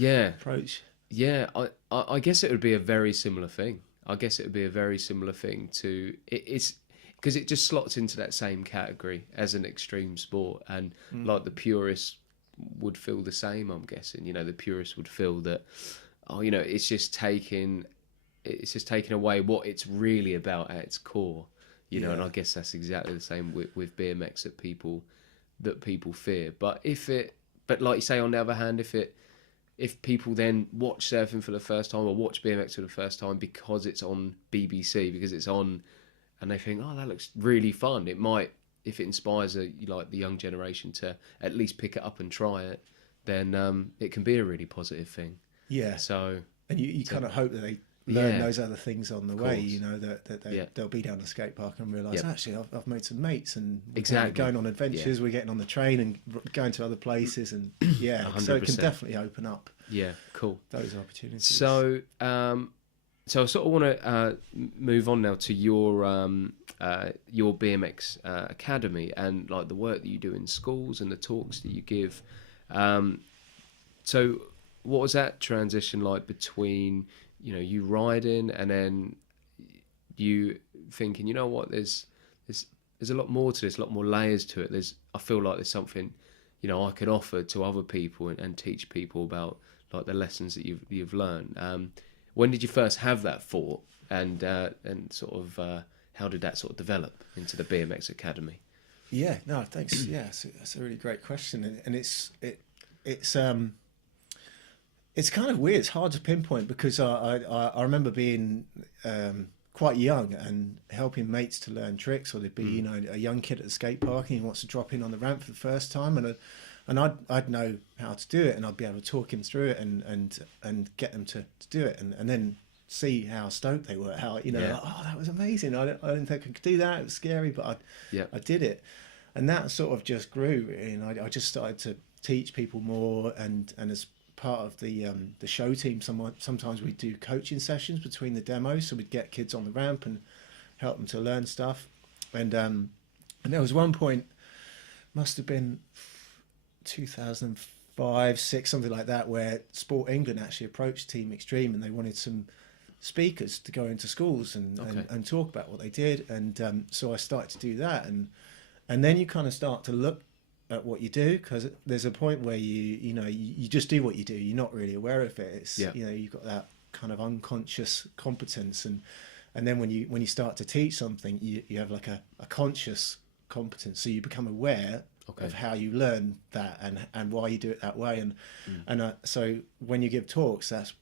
approach? Yeah, I guess it would be a very similar thing. To it's because it just slots into that same category as an extreme sport, and like the purists would feel the same. I'm guessing, the purists would feel that, it's just taking away what it's really about at its core, and I guess that's exactly the same with BMX that people fear. But like you say, on the other hand, if people then watch surfing for the first time or watch BMX for the first time because it's on BBC, because it's on, and they think, oh, that looks really fun, it might, if it inspires the young generation to at least pick it up and try it, then it can be a really positive thing. Yeah. So, and you kind of hope that they learn those other things on the way, you know, that they'll be down the skate park and realise, actually, I've made some mates, and we're going on adventures, we're getting on the train and going to other places, and 100%. So it can definitely open up those opportunities. So so I sort of want to move on now to your BMX Academy, and like the work that you do in schools and the talks that you give. So what was that transition like between, you know, you riding and then you thinking, you know what, there's a lot more to this, a lot more layers to it. I feel like there's something, you know, I could offer to other people and teach people about like the lessons that you've learned. When did you first have that thought, and sort of how did that sort of develop into the BMX Academy? Yeah, no, thanks. Yeah, that's a really great question, and it's kind of weird. It's hard to pinpoint, because I remember being quite young and helping mates to learn tricks, or there'd be you know, a young kid at the skate park and he wants to drop in on the ramp for the first time, and I'd know how to do it, and I'd be able to talk him through it and get them to do it, and then see how stoked they were, how, you know, like, oh, that was amazing. I didn't think I could do that. It was scary, but I did it, and that sort of just grew. And I just started to teach people more, and as part of the show team, sometimes we do coaching sessions between the demos, so we'd get kids on the ramp and help them to learn stuff. And there was one point, must have been 2005, 6, something like that, where Sport England actually approached Team Extreme, and they wanted some speakers to go into schools and talk about what they did. And so I started to do that, and then you kind of start to look at what you do, because there's a point where you just do what you do. You're not really aware of it. It's you know, you've got that kind of unconscious competence, and then when you start to teach something, you have like a conscious competence, so you become aware of how you learn that and why you do it that way, and so when you give talks, that's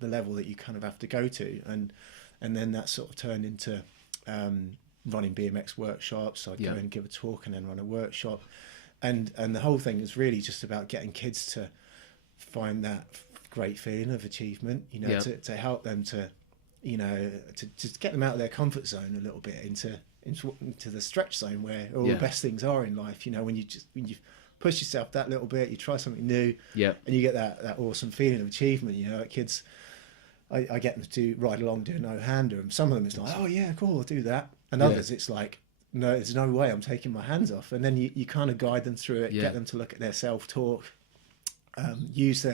the level that you kind of have to go to, and then that sort of turned into running BMX workshops. So I'd go and give a talk and then run a workshop, and the whole thing is really just about getting kids to find that great feeling of achievement, you know, to help them to, you know, to just get them out of their comfort zone a little bit into the stretch zone, where all the best things are in life. You know, when you push yourself that little bit, you try something new, and you get that awesome feeling of achievement. You know, kids, I get them to ride along, do a no-hander, and some of them it's like, oh yeah, cool, I'll do that, and others it's like, no, there's no way, I'm taking my hands off. And then you kind of guide them through it, get them to look at their self-talk, use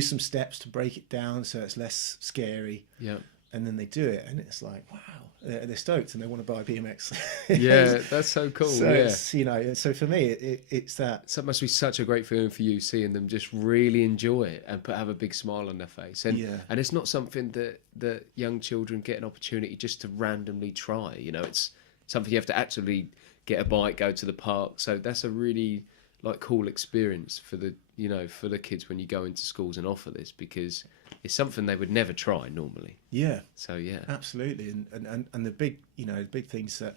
some steps to break it down so it's less scary, and then they do it, and it's like, wow, they're stoked, and they want to buy a BMX. Yeah, that's so cool. So it's, you know, so for me, it's that. So it must be such a great feeling for you, seeing them just really enjoy it and have a big smile on their face. And and it's not something that young children get an opportunity just to randomly try. You know, it's something you have to actually get a bike, go to the park. So that's a really like cool experience for the kids when you go into schools and offer this, because it's something they would never try normally. Yeah. So absolutely. And the big things that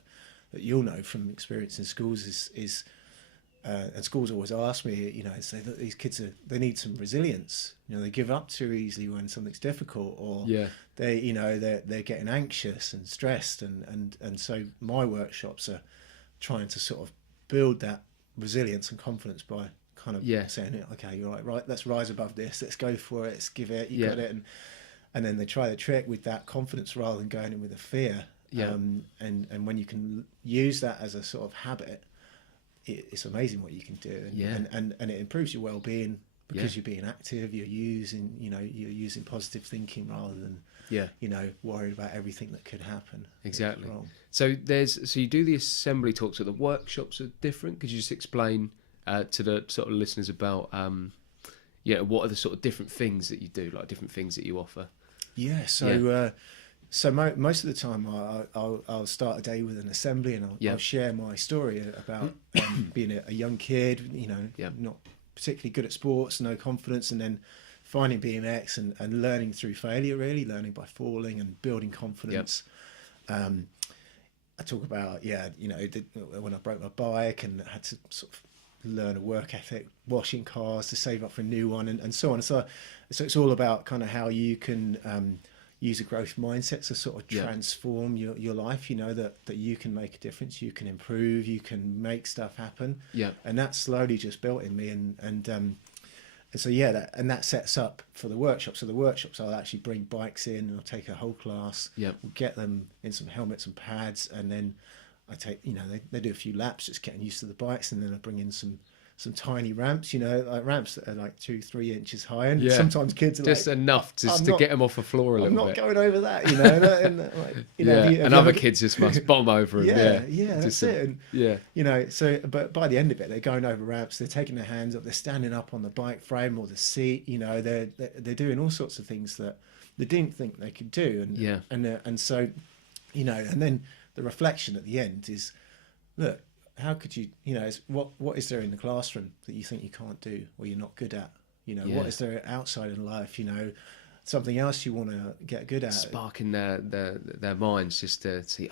you'll know from experience in schools is and schools always ask me, you know, say that these kids they need some resilience. You know, they give up too easily when something's difficult, or they're getting anxious and stressed, and so my workshops are trying to sort of build that resilience and confidence by kind of saying, okay, you're right, let's rise above this, let's go for it, let's give it, you got it, and then they try the trick with that confidence rather than going in with a fear. And when you can use that as a sort of habit, it's amazing what you can do, and it improves your well-being, because you're being active, you're using positive thinking rather than worried about everything that could happen. Exactly. So you do the assembly talks, so the workshops are different. Could you just explain to the sort of listeners about what are the sort of different things that you do, like different things that you offer? So most of the time I'll start a day with an assembly, and I'll share my story about being a young kid, you know, not particularly good at sports, no confidence, and then finding BMX and learning through failure, really learning by falling and building confidence. I talk about when I broke my bike and had to sort of learn a work ethic, washing cars to save up for a new one, and so on. So it's all about kind of how you can use a growth mindset to sort of transform your life, that you can make a difference, you can improve, you can make stuff happen. Yeah. And that's slowly just built in me. And so, that sets up for the workshop. So the workshops, I'll actually bring bikes in and I'll take a whole class. Yeah. We'll get them in some helmets and pads. And then I take, they do a few laps, just getting used to the bikes. And then I bring in some tiny ramps, like ramps that are like 2-3 inches high, and sometimes kids are just like, enough to get them off the floor a little bit. I'm not going over that, and other kids just must bomb over them. That's it. And, so but by the end of it, they're going over ramps, they're taking their hands up, they're standing up on the bike frame or the seat, they're doing all sorts of things that they didn't think they could do, and so, and then the reflection at the end is, look, how could you, what is there in the classroom that you think you can't do or you're not good at? What is there outside in life, something else you want to get good at? Sparking their minds just to see,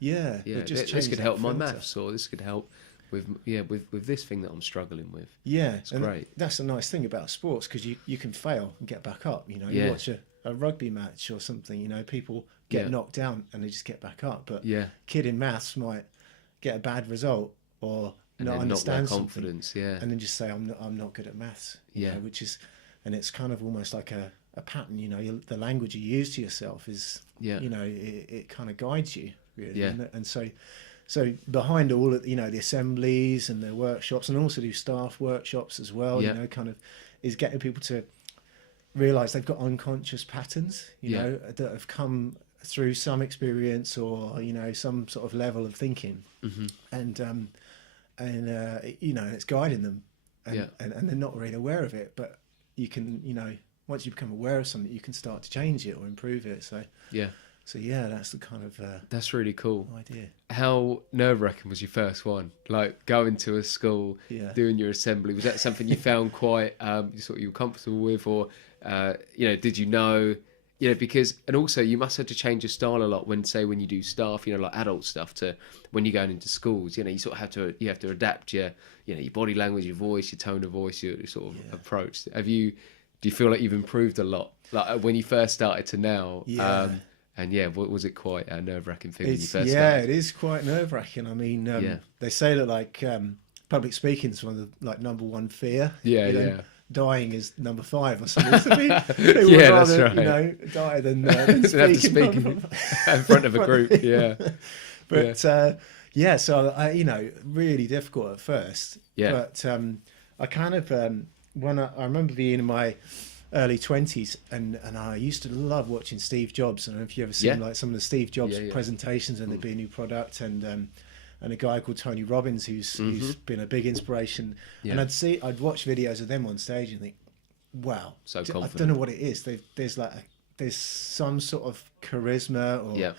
this could help my maths, or this could help with this thing that I'm struggling with. Yeah, it's great. That's a nice thing about sports, because you can fail and get back up. You watch a rugby match or something, people get knocked down and they just get back up. But kid in maths might get a bad result or not understand something, and then just say I'm not good at maths, which is, and it's kind of almost like a pattern, the language you use to yourself is, it kind of guides you really, and so behind all of, the assemblies and the workshops, and also do staff workshops as well, kind of is getting people to realize they've got unconscious patterns, that have come through some experience or some sort of level of thinking, and it's guiding them, and they're not really aware of it, but you can, once you become aware of something, you can start to change it or improve it. So that's the kind of that's really cool idea. How nerve-wracking was your first one, like going to a school, doing your assembly? Was that something you found quite you were comfortable with, or did you know? Because, and also you must have to change your style a lot when you do staff, like adult stuff, to when you're going into schools, you sort of have to adapt your body language, your voice, your tone of voice, your sort of approach. Do you feel like you've improved a lot, like when you first started to now? Was it quite a nerve-wracking thing when you first started? Yeah, it is quite nerve-wracking. I mean, they say that like public speaking is one of the number one fear. Dying is number 5 or something. So people would rather, that's right. Die than speaking in front of a group. But so I, really difficult at first. But I kind of when I remember being in my early 20s, and I used to love watching Steve Jobs. I don't know if you ever seen like some of the Steve Jobs presentations, and there'd be a new product, and a guy called Tony Robbins who's been a big inspiration. And I'd watch videos of them on stage and think, wow, so confident. I don't know what it is. There's some sort of charisma or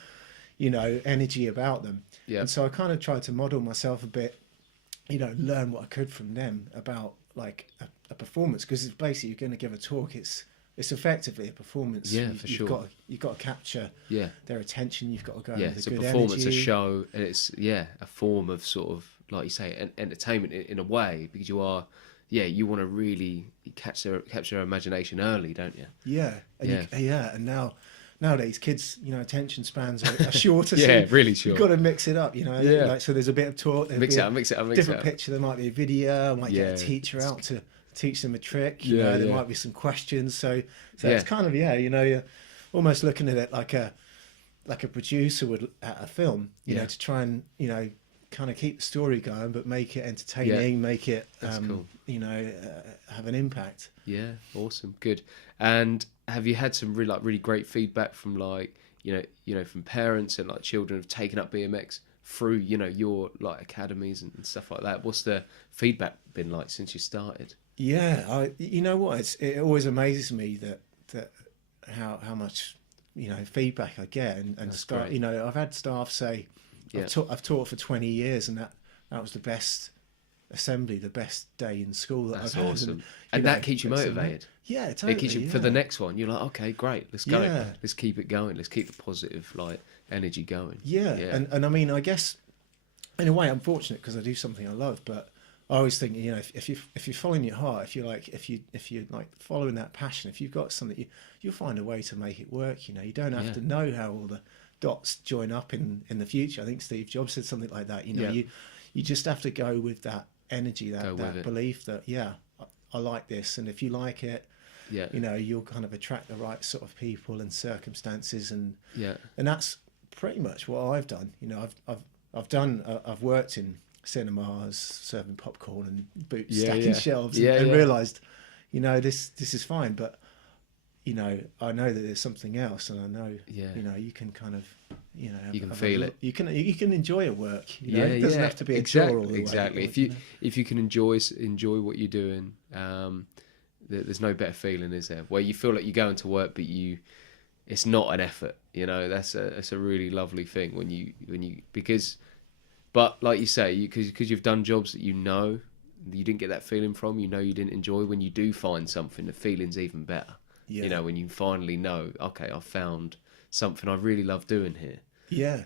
energy about them. And so I kind of tried to model myself a bit, learn what I could from them about like a performance, because it's basically, you're going to give a talk, it's effectively a performance. You've got to capture their attention. You've got to go with it's a a good performance, energy. a show, and it's a form of sort of, like you say, an entertainment in a way, because you are you want to really capture their imagination early, don't you? And nowadays kids, attention spans are shorter. So really short. You've got to mix it up, like, so there's a bit of talk, mix it up, different picture. There might be a video, might get a teacher out to teach them a trick, there might be some questions, so it's kind of you're almost looking at it like a producer would at a film, to try and kind of keep the story going, but make it entertaining, make it cool. Have an impact. Awesome, good. And have you had some really great feedback from from parents and like children who've taken up BMX through your like academies and stuff like that? What's the feedback been like since you started? It always amazes me that how much feedback I get, and start great. I've had staff say I've taught for 20 years, and that was the best assembly, the best day in school that I've had. Awesome. And that keeps you motivated. Yeah, totally. It keeps you for the next one. You're like, okay, great, let's go. Let's keep it going. Let's keep the positive energy going. And I mean, I guess in a way I'm fortunate because I do something I love, but I always think, you know, if you're following your heart, if you're like following that passion, if you've got something, you'll find a way to make it work. You know, you don't have to know how all the dots join up in the future. I think Steve Jobs said something like that. You know, you just have to go with that energy, that belief that I like this, and if you like it, you know, you'll kind of attract the right sort of people and circumstances, and that's pretty much what I've done. You know, I've worked in cinemas, serving popcorn and stacking shelves, and realised, you know, this is fine, but you know, I know that there's something else, and I know, you know, you can kind of, you know, you can feel it. You can enjoy a work. You know? It doesn't have to be a chore all the way. Exactly. If you can enjoy what you're doing, there's no better feeling, is there? Where you feel like you're going to work, but it's not an effort. You know, that's a really lovely thing when you because, but like you say, because you've done jobs that you know you didn't get that feeling from. You know, you didn't enjoy. When you do find something, the feeling's even better. You know, when you finally know, okay, I found something I really love doing here. Yeah.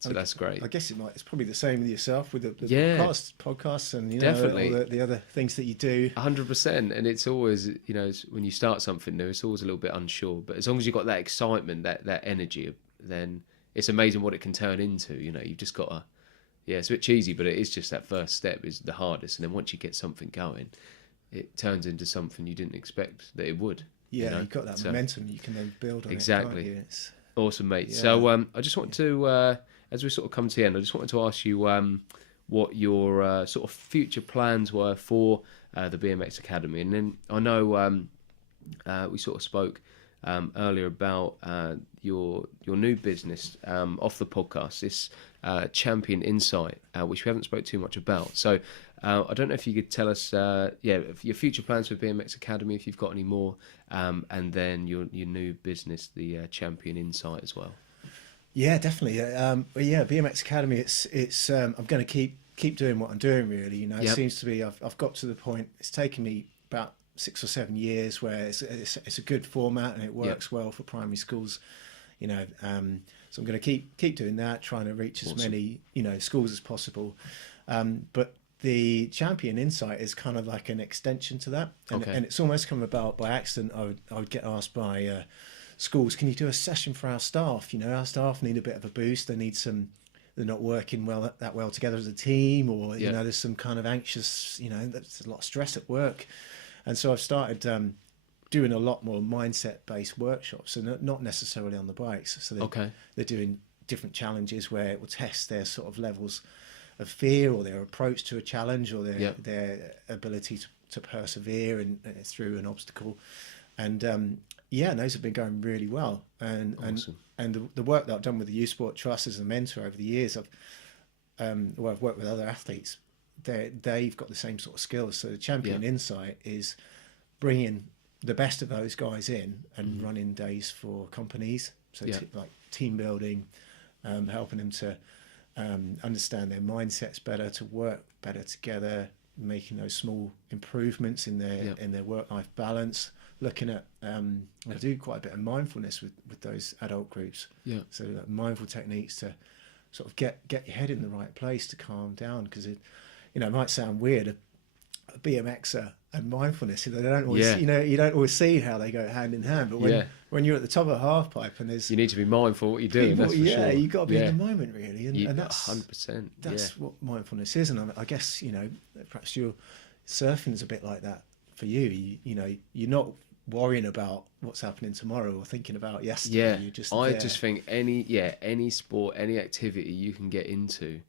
So that's great. I guess it's probably the same with yourself, with the podcasts and, you know, definitely all the other things that you do. 100%. And it's always, you know, when you start something new, it's always a little bit unsure. But as long as you've got that excitement, that energy, then it's amazing what it can turn into. You know, you've just got to, it's a bit cheesy, but it is just that first step is the hardest. And then once you get something going, it turns into something you didn't expect that it would. Yeah, you know? You've got that momentum you can then build on. Exactly. It, can't you? It's... Awesome, mate. Yeah. So I just want to, as we sort of come to the end, I just wanted to ask you what your sort of future plans were for the BMX Academy. And then I know we sort of spoke earlier about your new business off the podcast, this Champion Insight, which we haven't spoke too much about. So I don't know if you could tell us, your future plans for BMX Academy, if you've got any more, and then your new business, the Champion Insight as well. Yeah, definitely. BMX Academy. It's I'm going to keep doing what I'm doing. Really, you know, it seems to be. I've got to the point. It's taken me about 6 or 7 years where it's a good format and it works well for primary schools. You know, so I'm going to keep doing that, trying to reach as many, you know, schools as possible. But the Champion Insight is kind of like an extension to that, and it's almost come about by accident. I would get asked by schools, "Can you do a session for our staff? You know, our staff need a bit of a boost. They need some. They're not working that well together as a team, or you know, there's some kind of anxious. You know, there's a lot of stress at work." And so I've started doing a lot more mindset-based workshops, and not necessarily on the bikes. So they're doing different challenges where it will test their sort of levels of fear, or their approach to a challenge, or their ability to persevere through an obstacle. And those have been going really well. And the work that I've done with the Youth Sport Trust as a mentor over the years, I've worked with other athletes. They've got the same sort of skills. So the Champion Insight is bringing the best of those guys in and running days for companies. So like team building, helping them to understand their mindsets better, to work better together, making those small improvements in their work-life balance. Looking at, I do quite a bit of mindfulness with those adult groups. Yeah. So mindful techniques to sort of get your head in the right place, to calm down, because it might sound weird. A BMXer and mindfulness, they don't always, you don't always see how they go hand in hand. But when you're at the top of a half pipe and there's, you need to be mindful what you're doing. That's for sure. You got to be in the moment, really, and that's 100%. That's what mindfulness is. And I guess perhaps your surfing is a bit like that for you. You're not worrying about what's happening tomorrow or thinking about yesterday. You're just I just think any sport, any activity you can get into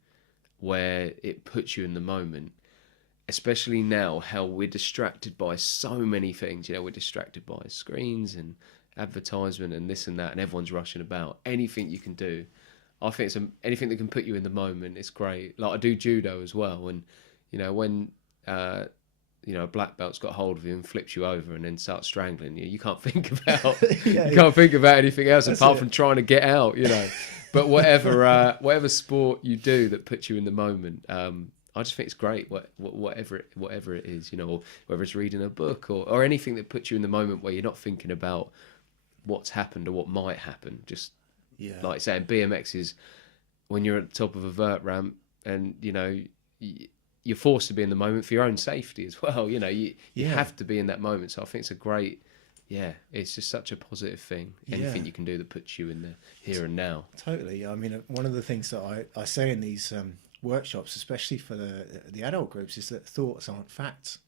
where it puts you in the moment, especially now how we're distracted by so many things. We're distracted by screens and advertisement and this and that, and everyone's rushing about. Anything you can do, I think anything that can put you in the moment is great. Like I do judo as well, and when a black belt's got hold of you and flips you over and then starts strangling you, you can't think about can't think about anything else apart from trying to get out. But whatever sport you do that puts you in the moment, I just think it's great. Whatever it is, or whether it's reading a book or anything that puts you in the moment where you're not thinking about what's happened or what might happen. Just like saying BMX is when you're at the top of a vert ramp and you're forced to be in the moment for your own safety as well. You know, you Yeah. have to be in that moment. So I think it's a great, it's just such a positive thing. Anything you can do that puts you in the here and now. Totally. I mean, one of the things that I say in these workshops, especially for the adult groups, is that thoughts aren't facts.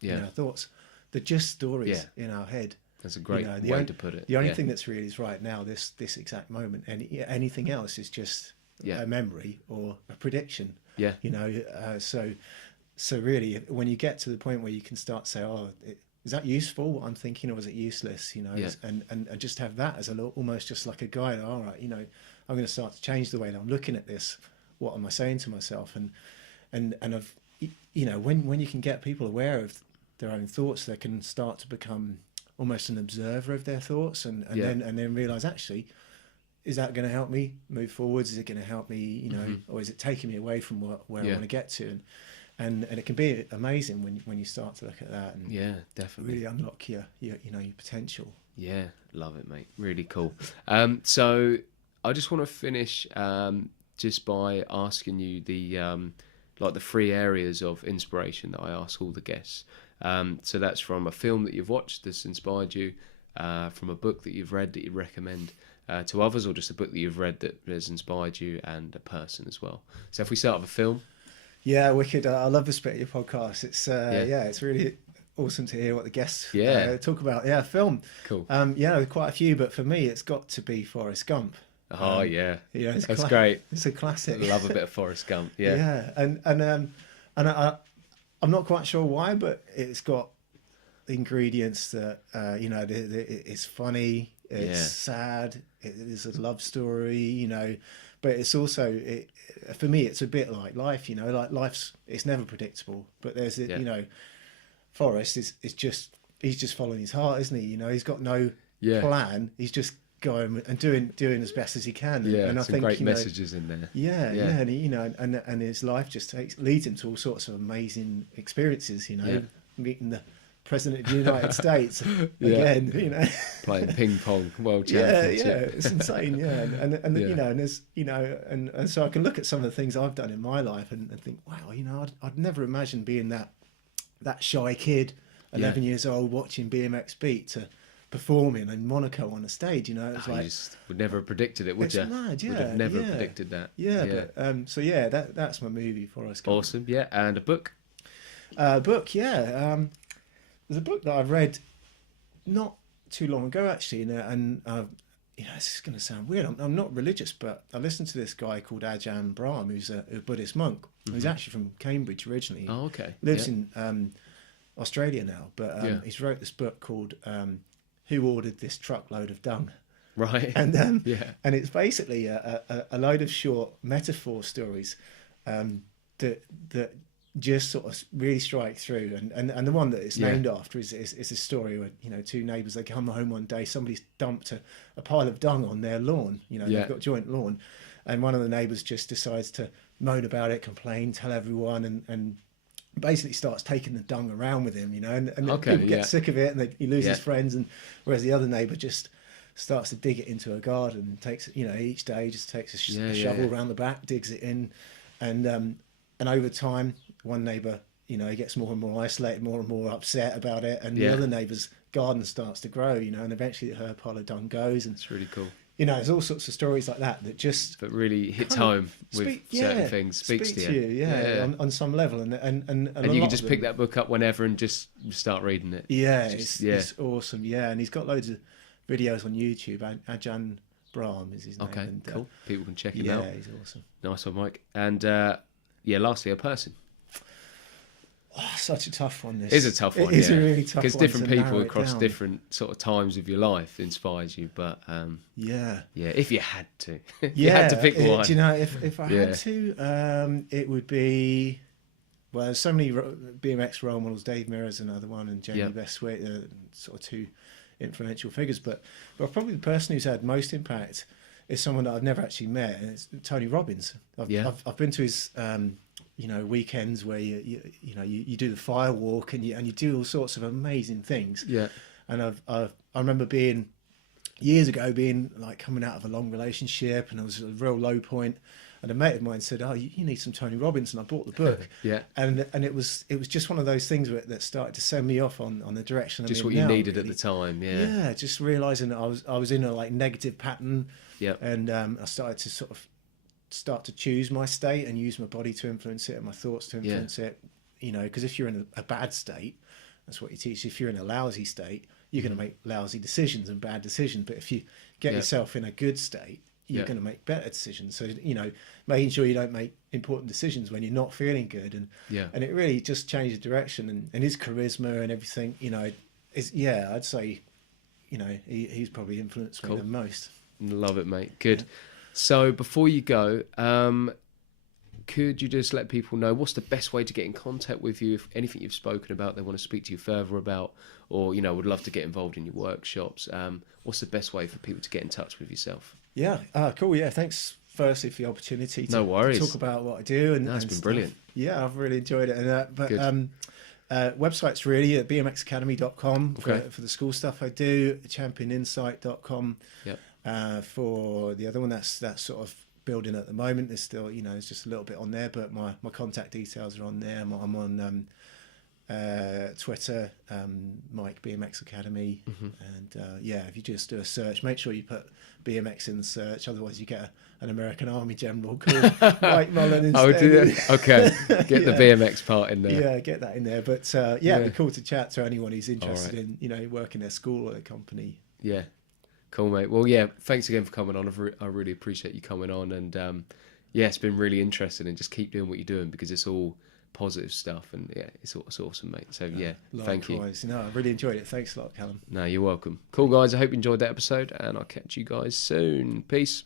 Yeah. You know, thoughts, they're just stories in our head. That's a great You know, way to put it. The only thing that's real is right now, this exact moment. Anything else is just a memory or a prediction. Yeah. You know, so really, when you get to the point where you can start to say, oh, is that useful, what I'm thinking, or is it useless? You know, and just have that as almost just like a guide. All right, you know, I'm going to start to change the way that I'm looking at this. What am I saying to myself? And I've, you know, when you can get people aware of their own thoughts, they can start to become almost an observer of their thoughts, and then realize, actually, is that going to help me move forwards? Is it going to help me, you know, or is it taking me away from where I want to get to? And it can be amazing when you start to look at that and definitely really unlock your potential. Yeah, love it, mate. Really cool. So I just want to finish just by asking you the like the 3 areas of inspiration that I ask all the guests. So that's from a film that you've watched that's inspired you, from a book that you've read that you'd recommend to others, or just a book that you've read that has inspired you, and a person as well. So if we start with a film. Yeah, wicked. I love the spirit of your podcast. It's it's really awesome to hear what the guests talk about. Yeah, film. Cool. Quite a few, but for me, it's got to be Forrest Gump. Oh yeah, you know, that's great. It's a classic. I love a bit of Forrest Gump. Yeah. Yeah, and I'm not quite sure why, but it's got the ingredients that you know, it's funny, it's sad, it is a love story, you know, but it's also for me, it's a bit like life, you know, like it's never predictable, but there's you know, Forrest is just, he's just following his heart, isn't he? You know, he's got no plan, he's just going and doing as best as he can. And I think great messages in there. And he, you know, and his life just leads him to all sorts of amazing experiences, you know, meeting the President of the United States again, you know, playing ping pong world championship. Yeah, it's insane. And you know, and there's, you know, and so I can look at some of the things I've done in my life and think, wow, you know, I'd never imagined being that shy kid, 11 years old, watching BMX beat to performing in Monaco on a stage. You know, it was like, you just would never have predicted it, would you? It's mad, would have never predicted that. But so that's my movie, Forrest Gump. Awesome. And a book. There's a book that I read not too long ago, actually, and you know, this is going to sound weird. I'm not religious, but I listened to this guy called Ajahn Brahm, who's a Buddhist monk. He's actually from Cambridge originally. Oh, okay. Lives in Australia now, but he's wrote this book called "Who Ordered This Truckload of Dung?" Right. And and it's basically a load of short metaphor stories that just sort of really strike through, and the one that it's named after is a story where, you know, 2 neighbours, they come home one day, somebody's dumped a pile of dung on their lawn, you know, they've got joint lawn, and one of the neighbours just decides to moan about it, complain, tell everyone, and basically starts taking the dung around with him, you know, and people get sick of it, and he loses friends, and whereas the other neighbour just starts to dig it into a garden, and takes, you know, each day just takes a shovel around the back, digs it in, and over time, one neighbour, you know, he gets more and more isolated, more and more upset about it, and the other neighbour's garden starts to grow, you know, and eventually her pile of dung goes. And it's really cool. You know, there's all sorts of stories like that just that really hits home with certain things, speaks to you, on some level, and you can just pick that book up whenever and just start reading it. It's awesome. And he's got loads of videos on YouTube. Ajahn Brahm is his name. Okay, and, cool. People can check him out. Yeah, he's awesome. Nice one, Mike. And lastly, a person. Oh, such a tough one. This is a tough one. It is a really tough one. Because different people across different sort of times of your life inspires you. But if you had to, you had to pick one. Do you know, if I had to, it would be, well, there's so many BMX role models. Dave Mirra's another one, and Jamie Bestwick, sort of 2 influential figures. But probably the person who's had most impact is someone that I've never actually met, and it's Tony Robbins. I've been to his you know, weekends where you do the fire walk, and you do all sorts of amazing things. And I remember years ago being like coming out of a long relationship, and it was a real low point, And a mate of mine said, "Oh, you need some Tony Robbins," and I bought the book. Yeah. And it was just one of those things that started to send me off on the direction. Just I'm what in you now, needed really. at the time. Yeah. Yeah, just realizing that I was in a like negative pattern. Yeah. And I started to start to choose my state and use my body to influence it and my thoughts to influence it. You know, because if you're in a bad state, that's what you teach. If you're in a lousy state, you're going to make lousy decisions and bad decisions. But if you get yourself in a good state, you're going to make better decisions. So, you know, making sure you don't make important decisions when you're not feeling good. And it really just changed the direction. And his charisma and everything, you know, I'd say, you know, he's probably influenced me the most. Love it, mate. Good. So before you go, could you just let people know what's the best way to get in contact with you? If anything you've spoken about, they want to speak to you further about, or, you know, would love to get involved in your workshops. What's the best way for people to get in touch with yourself? Yeah. Cool. Yeah. Thanks firstly for the opportunity No worries. to talk about what I do. And That's been brilliant. Yeah, I've really enjoyed it. And, Good. Website's really at bmxacademy.com Okay. for the school stuff I do, championinsight.com. Yep. For the other one, that's sort of building at the moment. There's still, you know, there's just a little bit on there, but my contact details are on there. I'm on Twitter, Mike BMX Academy. And if you just do a search, make sure you put BMX in the search, otherwise you get an American Army general called Mike Mullen instead. Oh, do you? Okay, get the BMX part in there. Yeah, get that in there. But it'd be cool to chat to anyone who's interested in, you know, working their school or their company. Yeah, cool, mate. Well, yeah, thanks again for coming on. I really appreciate you coming on, and it's been really interesting. And just keep doing what you're doing, because it's all positive stuff, and it's awesome, mate. So thank you. No, I really enjoyed it. Thanks a lot, Callum. No, you're welcome. Cool, guys. I hope you enjoyed that episode, and I'll catch you guys soon. Peace.